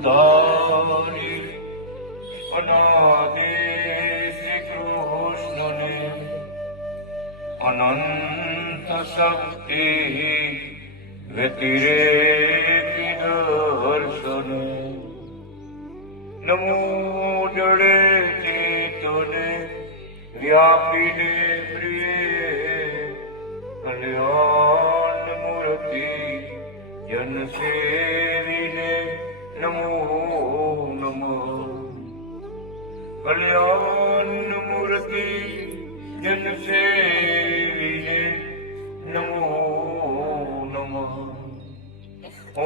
ઉદારી અનાદિ શ્રી કૃષ્ણને અનંત શક્તિ વ્યતિરેકી દર્શન નમો જડે ચેતને વ્યાપીને પ્રિય કલ્યાણ મૂર્તિ જન સેવીને નમો નમઃ કલ્યાણ મૂર્તિ જન સેવીને નમો નમઃ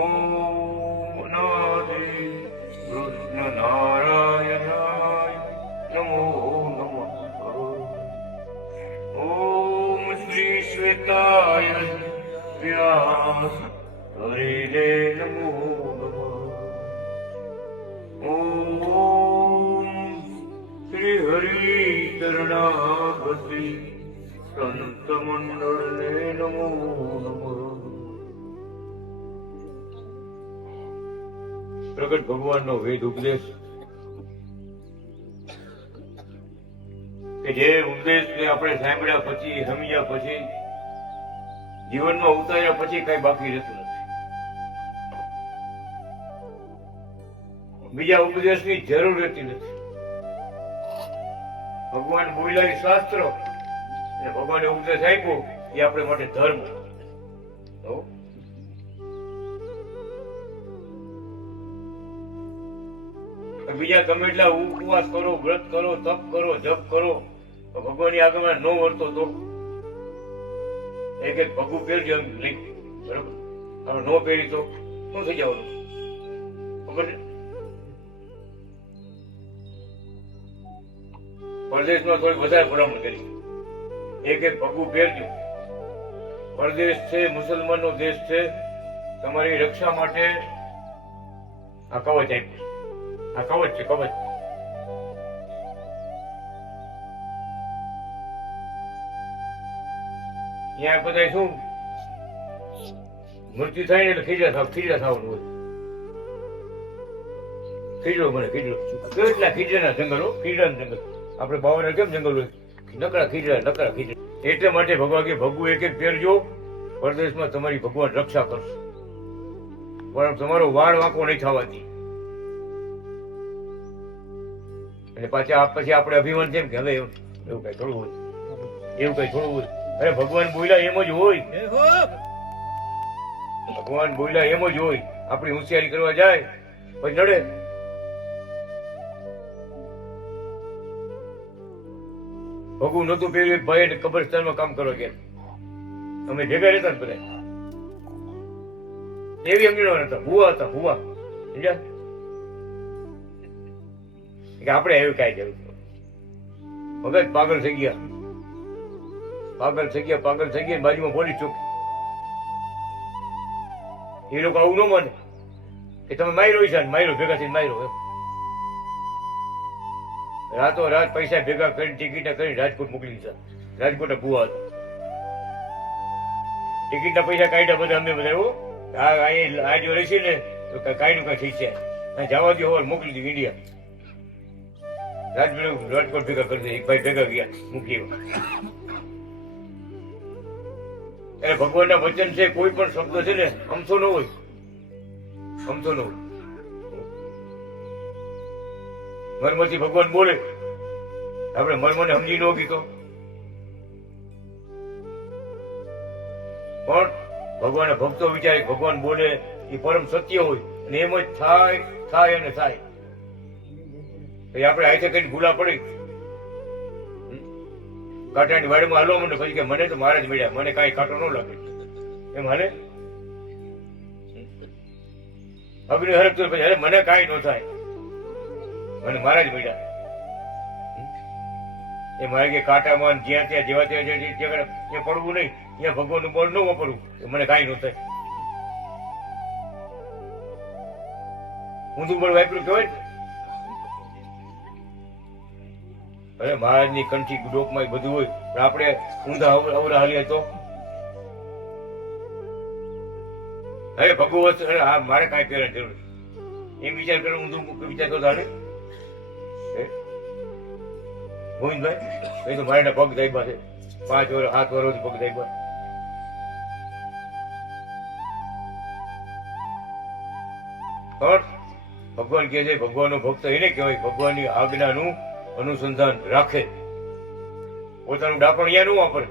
ઓમ નાદિ કૃષ્ણ નારાયણાય નમો નમઃ ઓમ શ્રી શ્વેતાય વ્યાસ હરિને નમો નમઃ ઓમ શ્રી હરિ શરણાગતિ સંત મંડળને નમો નમઃ પ્રગટ ભગવાનનો વેદ ઉપદેશ કે જે ઉપદેશને આપણે સાંભળ્યા પછી સમજ્યા પછી જીવનમાં ઉતાર્યા પછી કઈ બાકી રહેતું નથી. બીજા ઉપદેશની જરૂર રહેતી નથી. ભગવાન બોલ્યા શાસ્ત્રો અને ભગવાને ઉપદેશ આપ્યો એ આપણે માટે ધર્મ. બીજા ગમે એટલા ઉપવાસ કરો, વ્રત કરો, તપ કરો, જપ કરો, ભગવાનની આગળ ન વર્તો તો એક એક ભગું પહેરજો એમ લઈ, બરોબર? હવે ન પહેરી તો શું થઈ જવાનું ખબર છે? પરદેશમાં થોડી વધારે ભલામણ કરી, એક એક ભગું પહેરજો. પરદેશ છે, મુસલમાનનો દેશ છે, તમારી રક્ષા માટે આ કવચ આપ્યું. આ કવચ છે, કવચ. ત્યાં બધા શું મૃત્યુ થાય ને એટલે ખીજડા થવાનું હોય. ખીજડો બને, ખીજડો. કેટલા ખીજડાના જંગલો, ખીજડાના જંગલ. આપણે બાવર કેમ જંગલ હોય? નકરા ખીજડા. એટલે માટે ભગવાન કે ભગવું એક એક પહેરજો, પરદેશમાં તમારી ભગવાન રક્ષા કરશે. પણ તમારો વાળ વાંકો નહીં થવાથી. અને પછી આપણે અભિમાન કેમ કે હવે એવું કઈ થોડું હોય, એવું કઈ થોડું હોય. અરે ભગવાન બોલ્યા એમ જ હોય. ભગવાન બોલ્યા એમ જ હોય. આપણી હોશિયારી કરવા જાય પછી નડે. ભગવું નતું પેલું એક ભાઈ કબ્રસ્તાનમાં કામ કરો કે અમે ભેગા રહેતા ને બધા એવી અંગીનો હતા, ભુવા હતા, ભુવા. કે આપણે એવું કઈ જરૂર મગજ પાગલ થઈ ગયા બાજુમાં પોલીસ ચોકી. એ લોકો આવું ન માને કે તમે માર્યો છે, માર્યો ભેગા થઈને માર્યો એમ. રાતો રાત પૈસા ભેગા કરીને ટિકિટ કરીને રાજકોટ મોકલી દીધા. રાજકોટ ભુવા હતા. ટિકિટ ના પૈસા કાઢ્યા બધા અમે બધા. આ જો રહેશે ને તો કાંઈ નું કઈ થઈ છે, જવા દો મોકલી દીધું ઇન્ડિયા. રાજકોટ ભેગા કરી દે. એક ભાઈ ભેગા ગયા મૂકી. એટલે ભગવાનના વચન છે, કોઈ પણ શબ્દ છે ને અમથો ન હોય, અમથો ન હોય. મર્મથી ભગવાન બોલે, આપણે મર્મને સમજી ન કીધો પણ ભગવાનના ભક્તો વિચારે ભગવાન બોલે એ પરમ સત્ય હોય અને એમ જ થાય અને થાય. આપણે હાથે કઈ ભૂલા પડી કાંટાની વાડીમાં હાલવા માંડે પછી કે મને તો મારા જ મળ્યા, મને કાંઈ કાંટો ન લાગે એમ હાલે. અગ્નિ હરક તો પછી અરે મને કાંઈ ન થાય, મને મારા જ મળ્યા. એ મારે કે કાંટામાં જ્યાં ત્યાં જેવા ત્યાં પડવું નહીં, ત્યાં ભગવાનનું બળ ન વાપરવું, મને કાંઈ ન થાય. ઊંધું બળ વાપર્યું કહેવાય. અરે મહારાજની કંઠી ડોકમાં બધું હોય પણ આપણે ઊંધા અવરા હાલીએ તો હવે ભગવત મારે કાંઈ પહેરવાની જરૂર એમ વિચાર કરો, હું તું વિચાર કરતો હાલે ગોવિંદભાઈ એ તો મારા પગ દાઈબા છે, 5 વર્ષ 7 વર્ષ પગ દાઈબા. ભગવાન કહે છે ભગવાનનો ભક્ત એને કહેવાય ભગવાનની આજ્ઞાનું અનુસંધાન રાખે, પોતાનું ડાપણ અહીંયા ન વાપરે.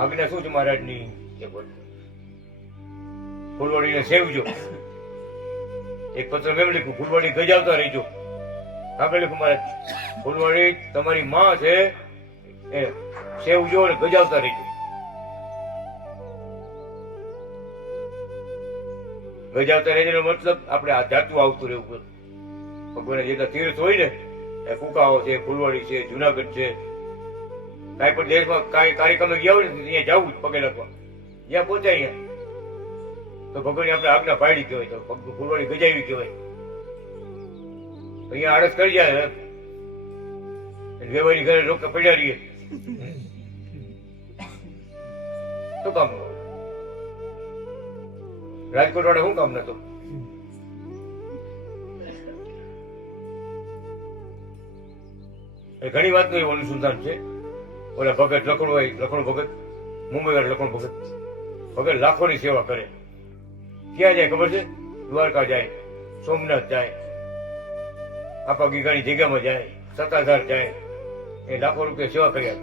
આજ્ઞા શું છે મહારાજની? ફૂલવાડીને સેવજો. એક પત્ર મેં લખ્યું, ફૂલવાડી ગજાવતા રહીજો. આગળ લખ્યું મહારાજ, ફૂલવાડી તમારી માં છે એ સેવજો અને ગજાવતા રહીજો. ગજાવતા રહેજો મતલબ આપણે આ જાતું આવતું રહેવું. ભગવાન જેટલા તીર્થ હોય ને, એ કુકાઓ છે, ફૂલવાડી છે, જુનાગઢ છે, કાંઈ પણ દેશમાં કાંઈ કાર્યક્રમ ગયા હોય ને ત્યાં જવું જ પગે લખવા. જ્યાં પહોંચાય અહીંયા તો ભગવાનની આપણે આજ્ઞા પાડી કહેવાય, તો ફૂલવાડી ગજાવી કહેવાય. અહીંયા આળસ કરી જાય, વેવાઈની ઘરે લોકો પડ્યા રહીએ શું કામ? રાજકોટ વાળા શું કામ નતો? ઘણી વાતનું એવું અનુસંધાન છે. ઓલા ભગત લખણું ભગત, મુંબઈ વાળા લખણું ભગત, ભગત લાખોની સેવા કરે. ક્યાં જાય ખબર છે? દ્વારકા જાય, સોમનાથ જાય, આપા ગીગાની જગ્યામાં જાય, સત્તાધાર જાય, એ લાખો રૂપિયા સેવા કર્યા.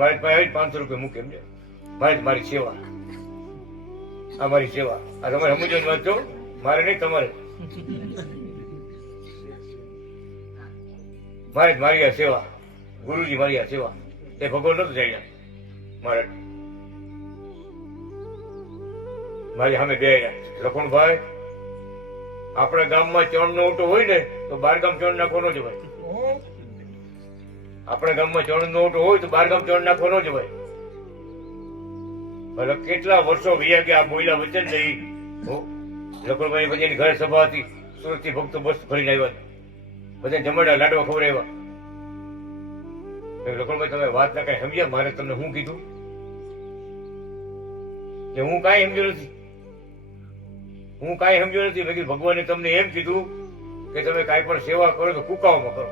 મારી પાસે આવી 500 રૂપિયા મૂકે એમ છે. મારી સેવા, આ મારી સેવા. આ તમારે સમજવાની વાત છો, મારે નહીં તમારે. મારી આ સેવા, ગુરુજી મારી આ સેવા. એ ભગવાન નતું જાય મારે મારી સામે બે લખણભાઈ, આપણા ગામમાં ચણ નો ઓટો હોય ને તો 12 ગામ ચણ નાખવો ન જવાય. આપણા ગામમાં ચણ નો ઓટો હોય તો 12 ગામ ચણ નાખવો ન જવાય. ભલે કેટલા વર્ષો વયા ગયા બોયલા વચન નહીં. લખણભાઈ પછી એની ઘરે સભા હતી, સુરત થી ભક્તો બસ ભરીને આવ્યા, બધા જમડા લાડવા ખવડાવ્યા. લખણભાઈ તમે વાત ના કઈ સમજ્યા? મારે તમને શું કીધું કે હું કાંઈ સમજ્યો નથી, હું કાંઈ સમજ્યો નથી. મેં કીધું ભગવાને તમને એમ કીધું કે તમે કાંઈ પણ સેવા કરો તો કુકાઓમાં કરો.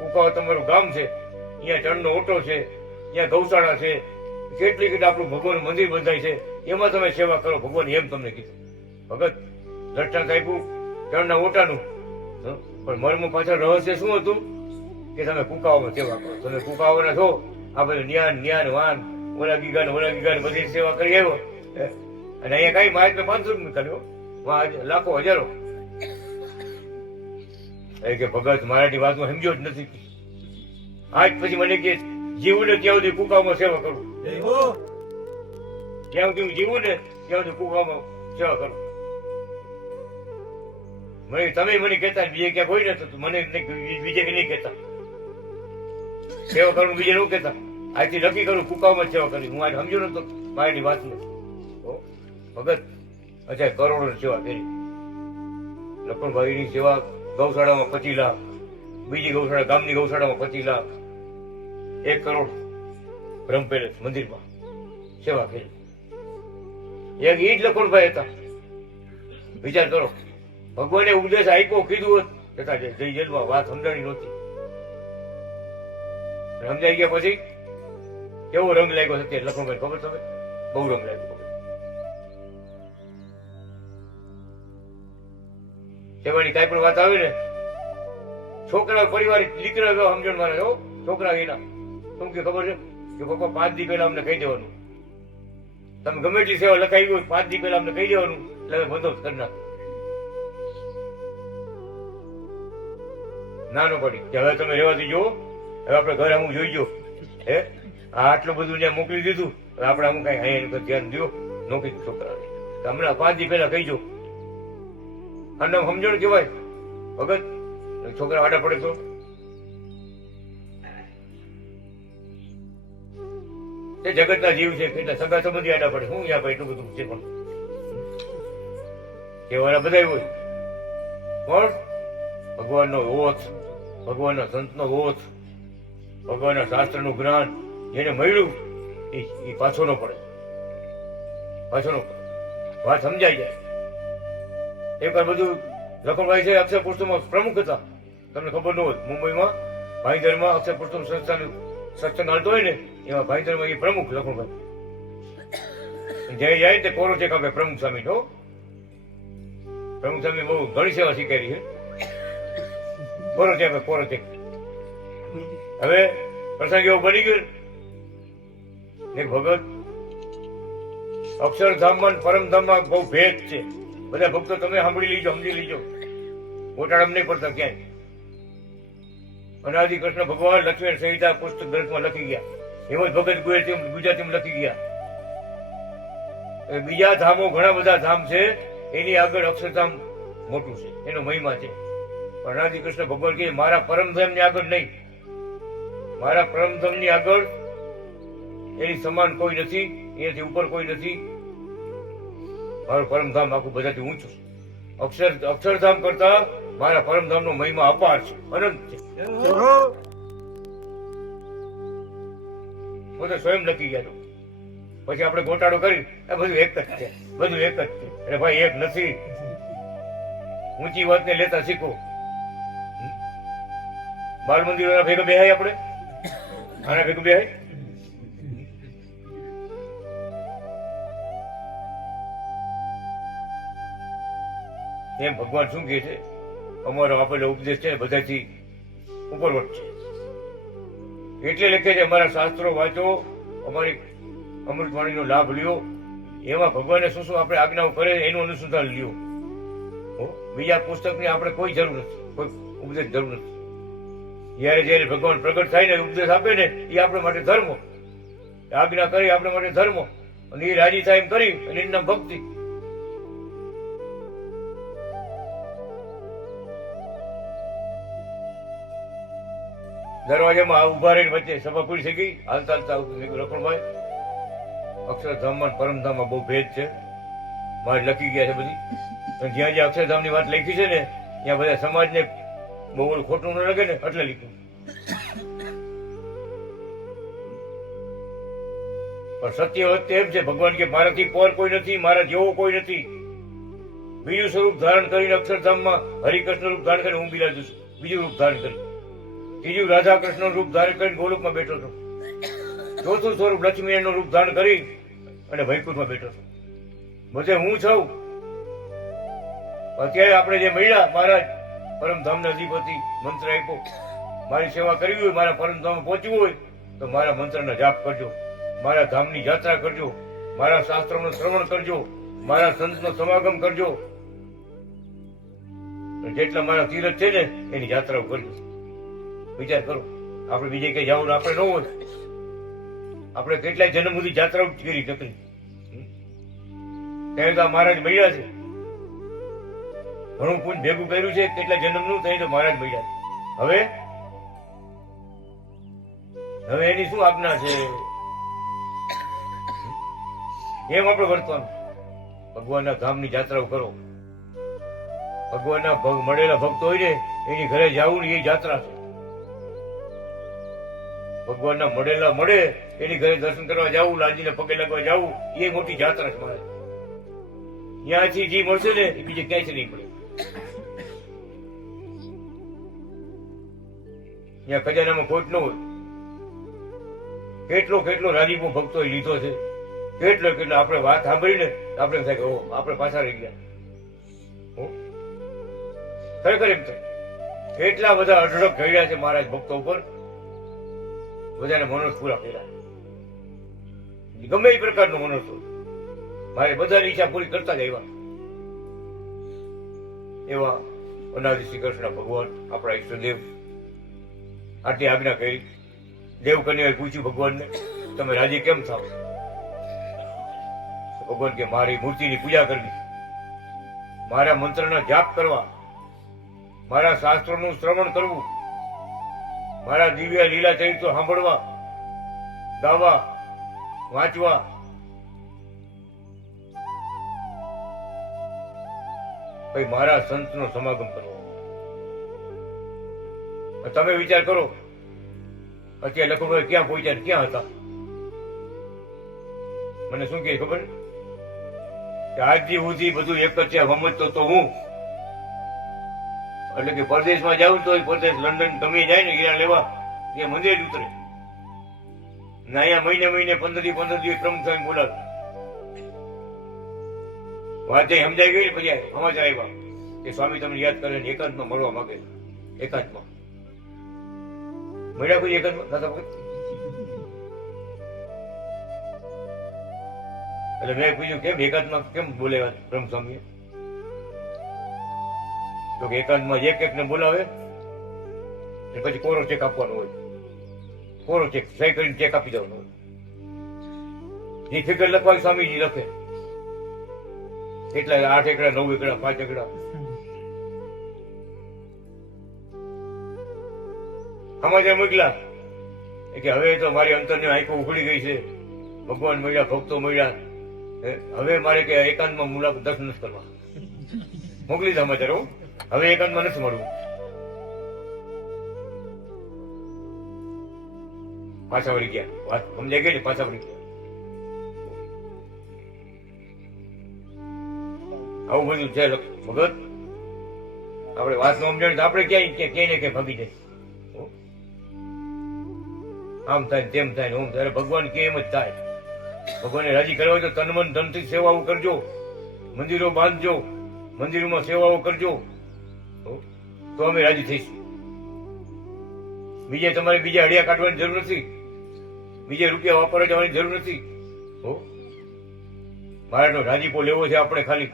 કુકાઓ તમારું ગામ છે, અહીંયા ચણનો ઓટો છે, અહીંયા ગૌશાળા છે, કેટલી આપણું ભગવાનનું મંદિર બંધાય છે, એમાં તમે સેવા કરો. ભગવાન એમ તમને કીધું. ભગત દ્રષ્ટાંત આપ્યું ચણના ઓટાનું, પણ મર્મ પાછળ રહસ્ય શું હતું કે તમે કુકાઓમાં સેવા કરો. તમે કુકાઓના છો, આ બધું જ્ઞાન વાન ઓલા ગીગા બધી સેવા કરી આવ્યો. અને અહીંયા કઈ મારે 500 રૂપિયા કર્યો, લાખો હજારો. કે ભગત મારાની વાતમાં સમજ્યો જ નથી. આજ પછી મને કે જીવું ને ત્યાં સુધી કુકાઓમાં સેવા કરું. જ્યાં સુધી હું જીવું ને ત્યાં સુધી કુકાઓમાં સેવા કરું. તમે મને કહેતા બીજે ક્યાંક હોય ને તો મને બીજે નહીં કહેતા સેવા કરવું, બીજે ન કહેતા. આજથી નક્કી કરું કુકાઓમાં સેવા કરી. હું આજે સમજો નતો મારી વાત ને. ભગત અચ્છા કરોડો સેવા કરી. લખણભાઈની સેવા ગૌશાળામાં 25 લાખ, બીજી ગૌશાળા ગામની ગૌશાળામાં 25 લાખ, 1 કરોડ બ્રહ્મ પેલેસ મંદિરમાં સેવા કરી. એક ઈ જ લખણભાઈ હતા. વિચાર કરો, ભગવાને ઉપદેશ આપ્યો કીધું હોત છતાં જઈ જેલમાં વાત સમજાણી નહોતી. સમજાઈ ગયા પછી કેવો રંગ લાગ્યો છે લખણભાઈ ખબર? તમે બહુ રંગ લાગ્યો. સેવાની કઈ પણ વાત આવે ને, છોકરા પરિવાર દીકરા સમજણ મારે હો. છોકરા એના શું કે ખબર છે કે પપ્પા 5 દી પહેલા અમને કહી દેવાનું, તમે ગમે એટલી સેવા લખાઈ હોય 5 દી પહેલા અમને કહી દેવાનું, એટલે બંધો કરી નાખ. નાનો પડી કે હવે તમે રહેવા દીજો, હવે આપણે ઘરે અમુક જોઈજો. હે આટલું બધું ત્યાં મોકલી દીધું, હવે આપણે અમુક કઈ અહીંયા ધ્યાન દો નોકરી છોકરાને. હમણાં 5 દી પહેલા કહીજો. અને સમજણ કેવાય ભગત. છોકરા આડા પડે તો એ જગતના જીવ છે, કેટલા સગા સંબંધી આડા પડે. શું યા એટલું બધું છે પણ કેવાના બધા હોય. પણ ભગવાનનો ઓથ, ભગવાનના સંતનો ઓથ, ભગવાનના શાસ્ત્રનું જ્ઞાન જેને મળ્યું એ પાછો ન પડે, પાછો ન પડે. વાત સમજાઈ જાય. એકવાર બધું લખનભાઈ છે અક્ષર પુરુષોત્તમ પ્રમુખ હતા, તમને ખબર ન હોય, મુંબઈમાં ભાઈદરમાં અક્ષર પુરુષોત્તમ સંસ્થાનું સત્સંગ હાલતો હોય ને એમાં ભાઈદરમાં એ પ્રમુખ લખનભાઈ જય જાય તે કોરો ચેક આપે પ્રમુખ સ્વામી તો પ્રમુખ સ્વામી બહુ ઘણી સેવા શીખેલી છે, કોરો ચેક આપે કોરો ચેક. હવે પ્રસંગ એવું બની ગયું એક ભગત અક્ષરધામમાં પરમધામમાં બહુ ભેદ છે, બધા ભક્તો તમે સાંભળી લીજો, સમજી લીજો, ગોટાળામાં નહીં પડતા ક્યાંય. અનાદિ કૃષ્ણ ભગવાન લક્ષ્મણ સંહિતા પુસ્તક ગ્રંથમાં લખી ગયા, એમ જ ભગત ગુજરાતીમાં લખી ગયા. બીજા ધામો ઘણા બધા ધામ છે, એની આગળ અક્ષરધામ મોટું છે, એનો મહિમા છે. પણ અનાદિ કૃષ્ણ ભગવાન કહે મારા પરમધામની આગળ નહીં, મારા પરમધામની આગળ એની સમાન કોઈ નથી, એનાથી ઉપર કોઈ નથી. મારું પરમધામ આખું બધાથી ઊંચું છે. અક્ષરધામ કરતા મારા પરમધામનો મહિમા અપાર છે, અનંત છે. પોતે સ્વયં લખી ગયા તો પછી આપણે ગોટાળો કરી આ બધું એક જ છે, બધું એક જ છે. અરે ભાઈ એક નથી, ઊંચી વાતને લેતા શીખો. બાળ મંદિરોના ભેગા બેહાય, આપણે આના ભેગું બેહાય. એમ ભગવાન શું કહે છે, અમારો આપેલો ઉપદેશ છે બધાથી ઉપરવટ છે. એટલે લખે છે અમારા શાસ્ત્રો વાંચો, અમારી અમૃતવાણીનો લાભ લ્યો. એમાં ભગવાને શું શું આપણે આજ્ઞાઓ કરે એનું અનુસંધાન લ્યો. બીજા પુસ્તકની આપણે કોઈ જરૂર નથી, કોઈ ઉપદેશ જરૂર નથી. જયારે જયારે ભગવાન પ્રગટ થાય ને ઉપદેશ આપે ને એ આપણા માટે ધર્મ, આજ્ઞા કરી આપણા માટે ધર્મ, અને એ રાજી થાય એમ કરી અને એનું નામ ભક્તિ. દરવાજામાં ઉભા રહીને વચ્ચે સભા પૂરી થઈ ગઈ, હાલતા હાલતા લખનભાઈ અક્ષરધામમાં પરમધામમાં બહુ ભેદ છે, મારે લખી ગયા છે બધી. જ્યાં જ્યાં અક્ષરધામની વાત લખી છે ને ત્યાં બધા સમાજને બહુ ખોટું ન લાગે ને એટલે લખ્યું. પણ સત્ય વચ્ચે એમ છે ભગવાન કે મારાથી પર કોઈ નથી, મારા જેવો કોઈ નથી. બીજું સ્વરૂપ ધારણ કરીને અક્ષરધામમાં હરિકૃષ્ણ રૂપ ધારણ કરીને હું બિરાજું છું, બીજું રૂપ ધારણ કરી. ત્રીજું રાધા કૃષ્ણ રૂપ ધારણ કરીને ગોલોકમાં બેઠો છું. ચોથું સ્વરૂપ લક્ષ્મીનું રૂપ ધારણ કરી અને વૈકુંઠમાં બેઠો છું. બધે હું છું. અત્યારે આપણે જે મળ્યા મહારાજ પરમધામના અધિપતિ મંત્ર આપ્યો, મારી સેવા કરવી હોય, મારા પરમધામ પહોંચવું હોય તો મારા મંત્રના જાપ કરજો, મારા ધામની યાત્રા કરજો, મારા શાસ્ત્રોનું શ્રવણ કરજો, મારા સંતનો સમાગમ કરજો. જેટલા મારા તીરથ છે ને એની યાત્રાઓ કરજો. વિચાર કરો, આપણે બીજે કઈ જવાનું આપણે ન હોય, આપણે કેટલાય જન્મ સુધી યાત્રાઓ જ કરી નકરી. ત્યાં તો મહારાજ મળ્યા છે, ઘણું પૂન ભેગું કર્યું છે કેટલા જન્મનું, ત્યાં તો મહારાજ મળ્યા છે. હવે એની શું આજ્ઞા છે એમ આપણે વર્તવાનું. ભગવાનના ધામની યાત્રાઓ કરો. ભગવાનના મળેલા ભક્તો હોય ને એની ઘરે જવું ને એ યાત્રા છે. ભગવાનના મળેલા મળે એની ઘરે દર્શન કરવા જવું, લાલજીને પગે લાગવા જવું, એ મોટી યાત્રા છે મારે. ત્યાંથી જે મળશે ને એ બીજે ક્યાંય નહીં મળે. ત્યાં ખજાનામાં ખોટ ન હોય. કેટલો કેટલો રાજીપો ભક્તોએ લીધો છે, કેટલો કેટલો આપણે વાત સાંભળીને આપણે એમ થાય કે આપણે પાછા રહી ગયા. ખરેખર એમ થાય એટલા બધા અઢળક ઘડ્યા છે મહારાજ ભક્તો ઉપર, બધાને મનોજ પૂરા કર્યા. ગમે એ પ્રકારનો મનોજ હોય મારે બધાની ઈચ્છા પૂરી કરતા જ આવ્યા. એવા અનાદિ શ્રી કૃષ્ણ ભગવાન આપણા ઈષ્ટદેવ આટલી આજ્ઞા કરી. દેવકન્યાએ પૂછ્યું ભગવાનને તમે રાજી કેમ થાવ? ભગવાન કે મારી મૂર્તિની પૂજા કરવી, મારા મંત્રના જાપ કરવા, મારા શાસ્ત્રોનું શ્રવણ કરવું, મારા દિવ્ય લીલા ચરિત્રો સાંભળવા, ગાવા, વાંચવા, ભાઈ મારા સંતનો સમાગમ કરવો. તમે વિચાર કરો અત્યારે લખનભાઈ ક્યાં પહોંચ્યા, ક્યાં હતા? મને શું કે ખબર કે આજથી સુધી બધું એક જ છે, સમજતો તો હું એટલે કે પરદેશમાં જાવ તો પરદેશ લંડન ગમે જાય ને હીરા લેવા એ મંદિર જ ઉતરે ને અહીંયા મહિને મહિને 15 દિવસ પ્રમુખ સ્વામી બોલાવે. વાત સમજાઈ ગઈ ને પછી સમાચાર આવ્યા કે સ્વામી તમને યાદ કરે ને એકાંતમાં મળવા માંગે. એકાંતમાં મળ્યા કોઈ એકાંતમાં દાદા ભગત? એટલે મેં પૂછ્યું કેમ એકાંતમાં કેમ બોલાવ્યા પ્રમુખ સ્વામીએ? તો કે એકાંતમાં એક ને બોલાવે પછી કોરો ચેક આપવાનો હોય. કોરો ચેક સહી કરીને ચેક આપી દેવાનો હોય. એ ફિગર લખવા સ્વામીજી લખે કેટલા 8 એકડા 9 એકડા 5 એકડા. સમાચાર મોકલા કે હવે તો મારી અંતરની આંખો ઉઘડી ગઈ છે, ભગવાન મળ્યા, ભક્તો મળ્યા, હવે મારે કે એકાંતમાં મુલાકાત દર્શન નથી કરવા. મોકલી સમાચાર હું હવે એકાંતમાં નથી મળવું. પાછા વળી ગયા. વાત સમજાઈ ગઈ ને? પાછા વળી ગયા. આવું બધું છે ભગત. આપણે વાત નો સમજાય તો આપણે ક્યાંય ને ક્યાંય ભાગી જાય. આમ થાય તેમ થાય ઓમ ત્યારે ભગવાન કે એમ જ થાય. ભગવાનને રાજી કરવા હોય તો તન મન ધનથી સેવાઓ કરજો, મંદિરો બાંધજો, મંદિરોમાં સેવાઓ કરજો તો અમે રાજી થઈશું. બીજે તમારે બીજા હડિયા કાઢવાની જરૂર નથી, બીજે રૂપિયા વાપરવા જવાની જરૂર નથી. મારે તો રાજીપો લેવો છે આપણે ખાલી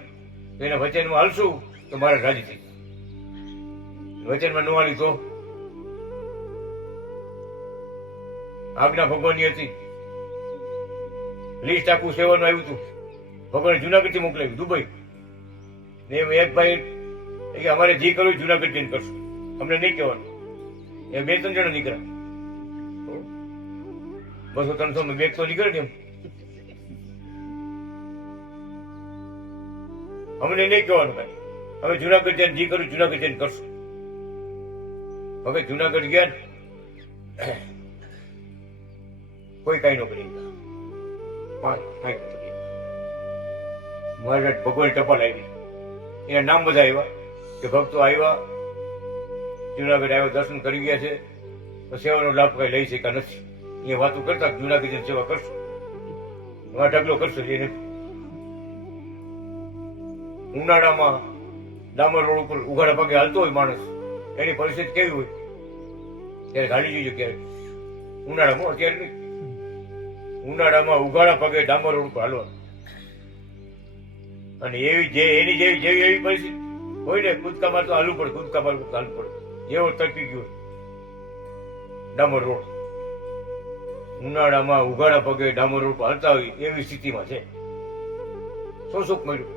એના વચનમાં હાલશું તો મારે રાજી થઈ. વચનમાં ન હાલી તો આજ્ઞા ભગવાનની હતી. લિસ્ટ આખું સેવાનું આવ્યું હતું. ભગવાને જુનાગઢથી મોકલાવ્યું દુબઈ. ને એક ભાઈ કે અમારે જે કરવું જુનાગઢ જઈને કરશું, અમને નહીં કહેવાનું. એ 2-3 જણા નીકળ્યા. 200-300 બેગ તો નીકળે કેમ? અમને નહીં કહેવાનું કઈ. હવે જુનાગઢ જઈને જે કર્યું જુનાગઢ જઈને કરશું. હવે જુનાગઢ ગયા કોઈ કઈ નો કરી. મહારાજ ભગવાન ટપાલ આવી, એના નામ બધા આવ્યા કે ભક્તો આવ્યા, જુનાગઢ આવ્યા, દર્શન કરી ગયા છે, સેવાનો લાભ કઈ લઈ શક્યા નથી. એ વાતો કરતા જુનાગઢ જઈને સેવા કરશું, ઢગલો કરશો. એને ઉનાળામાં ડામર રોડ ઉપર ઉઘાડા પગે હાલતો હોય માણસ, એની પરિસ્થિતિ કેવી હોય ત્યારે ગાડી જોઈજો. ક્યારેક ઉનાળામાં, અત્યારે નહીં, ઉનાળામાં ઉઘાડા પગે ડામર રોડ ઉપર હાલવાનું. અને એવી એની જેવી એવી પરિસ્થિતિ હોય ને, કૂદકા મારતો હાલવું પડે, કૂદકા મારવું હાલવું પડે. એવો તડપી ગયો ડામર રોડ. ઉનાળામાં ઉઘાડા પગે ડામર રોડ પર હાલતા હોય એવી સ્થિતિમાં છે. શું સુખ મળ્યું?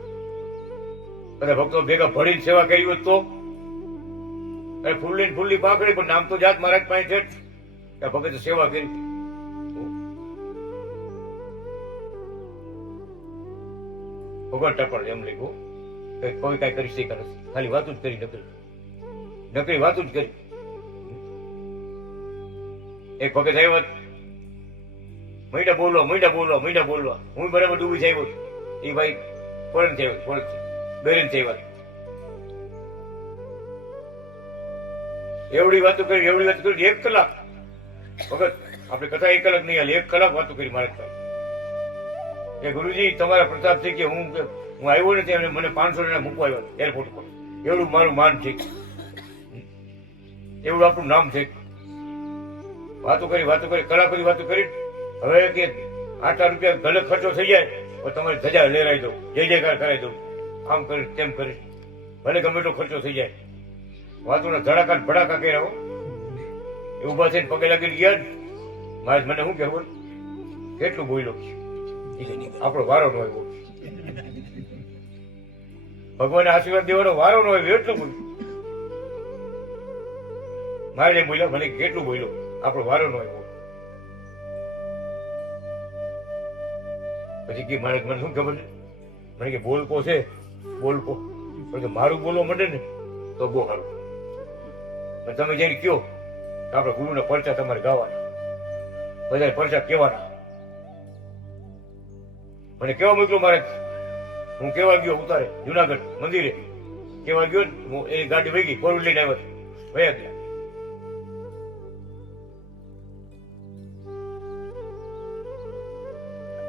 અને ભક્તો ભેગા ભળીને સેવા કરી હોત તો ફૂલની પાકડી, પણ નામ તો જાત મહારાજ પાસે છે કે ભગત સેવા કરી. ભગવાન ટપણ એમ લખ્યું કે કોઈ કઈ કરી શક્યા નથી, ખાલી વાતું જ કરી, નકરી વાતું જ કરી. એક વખત આવ્યો મહિના બોલવા હું બરાબર ડૂબી જાય. એ ભાઈ ફોરેન છે, બેરેન છે. એવડી વાતો કરી 1 કલાક. વખત આપણે કથા 1 કલાક નહીં હાલે, 1 કલાક વાતો કરી મારે. એ ગુરુજી તમારા પ્રતાપથી કે હું આવ્યો નથી અને મને 500 જણા મૂકવા આવ્યો એરપોર્ટ પર. એવડું મારું માન છે, એવડું આપણું નામ છે. વાતો કરી કલાક બધી વાતો કરી. હવે કે આટલા રૂપિયા ગલત ખર્ચો થઈ જાય તો તમારી ધજા લહેરાઈ દઉં, જય જયકાર કરાવી દઉં, આમ કરી તેમ કરી, ભલે ગમે એટલો ખર્ચો થઈ જાય. વાતોના ધડાકા ભડાકા કર્યા. એ ઉભા થઈને પગે લાગી ગયા. મારે મને શું કહેવું, કેટલું બોલ્યો, આપણો વારો ન આવ્યો. ભગવાને આશીર્વાદ દેવાનો વારો ન આવ્યો એટલું બોલ્યું. મારે એમ બોલ્યા મને કેટલું બોલ્યો, આપણો વારો ન આવ્યો. પછી કે મારે મને શું ખબર છે, મને કે બોલકો છે, બોલકો પણ મારું બોલવા માંડે ને તો બહુ સારું. તમે જઈને કયો આપણા ગુરુના પરચા તમારે ગાવાના, બધા પરચા કહેવાના. મને કેવા મોકલો મારે, હું કેવા ગયો ઉતારે જુનાગઢ મંદિરે, કેવા ગયો ને હું એ ગાડી વહી ગઈ, ફોર વ્હીલ લઈને આવ્યો વયા ગયા.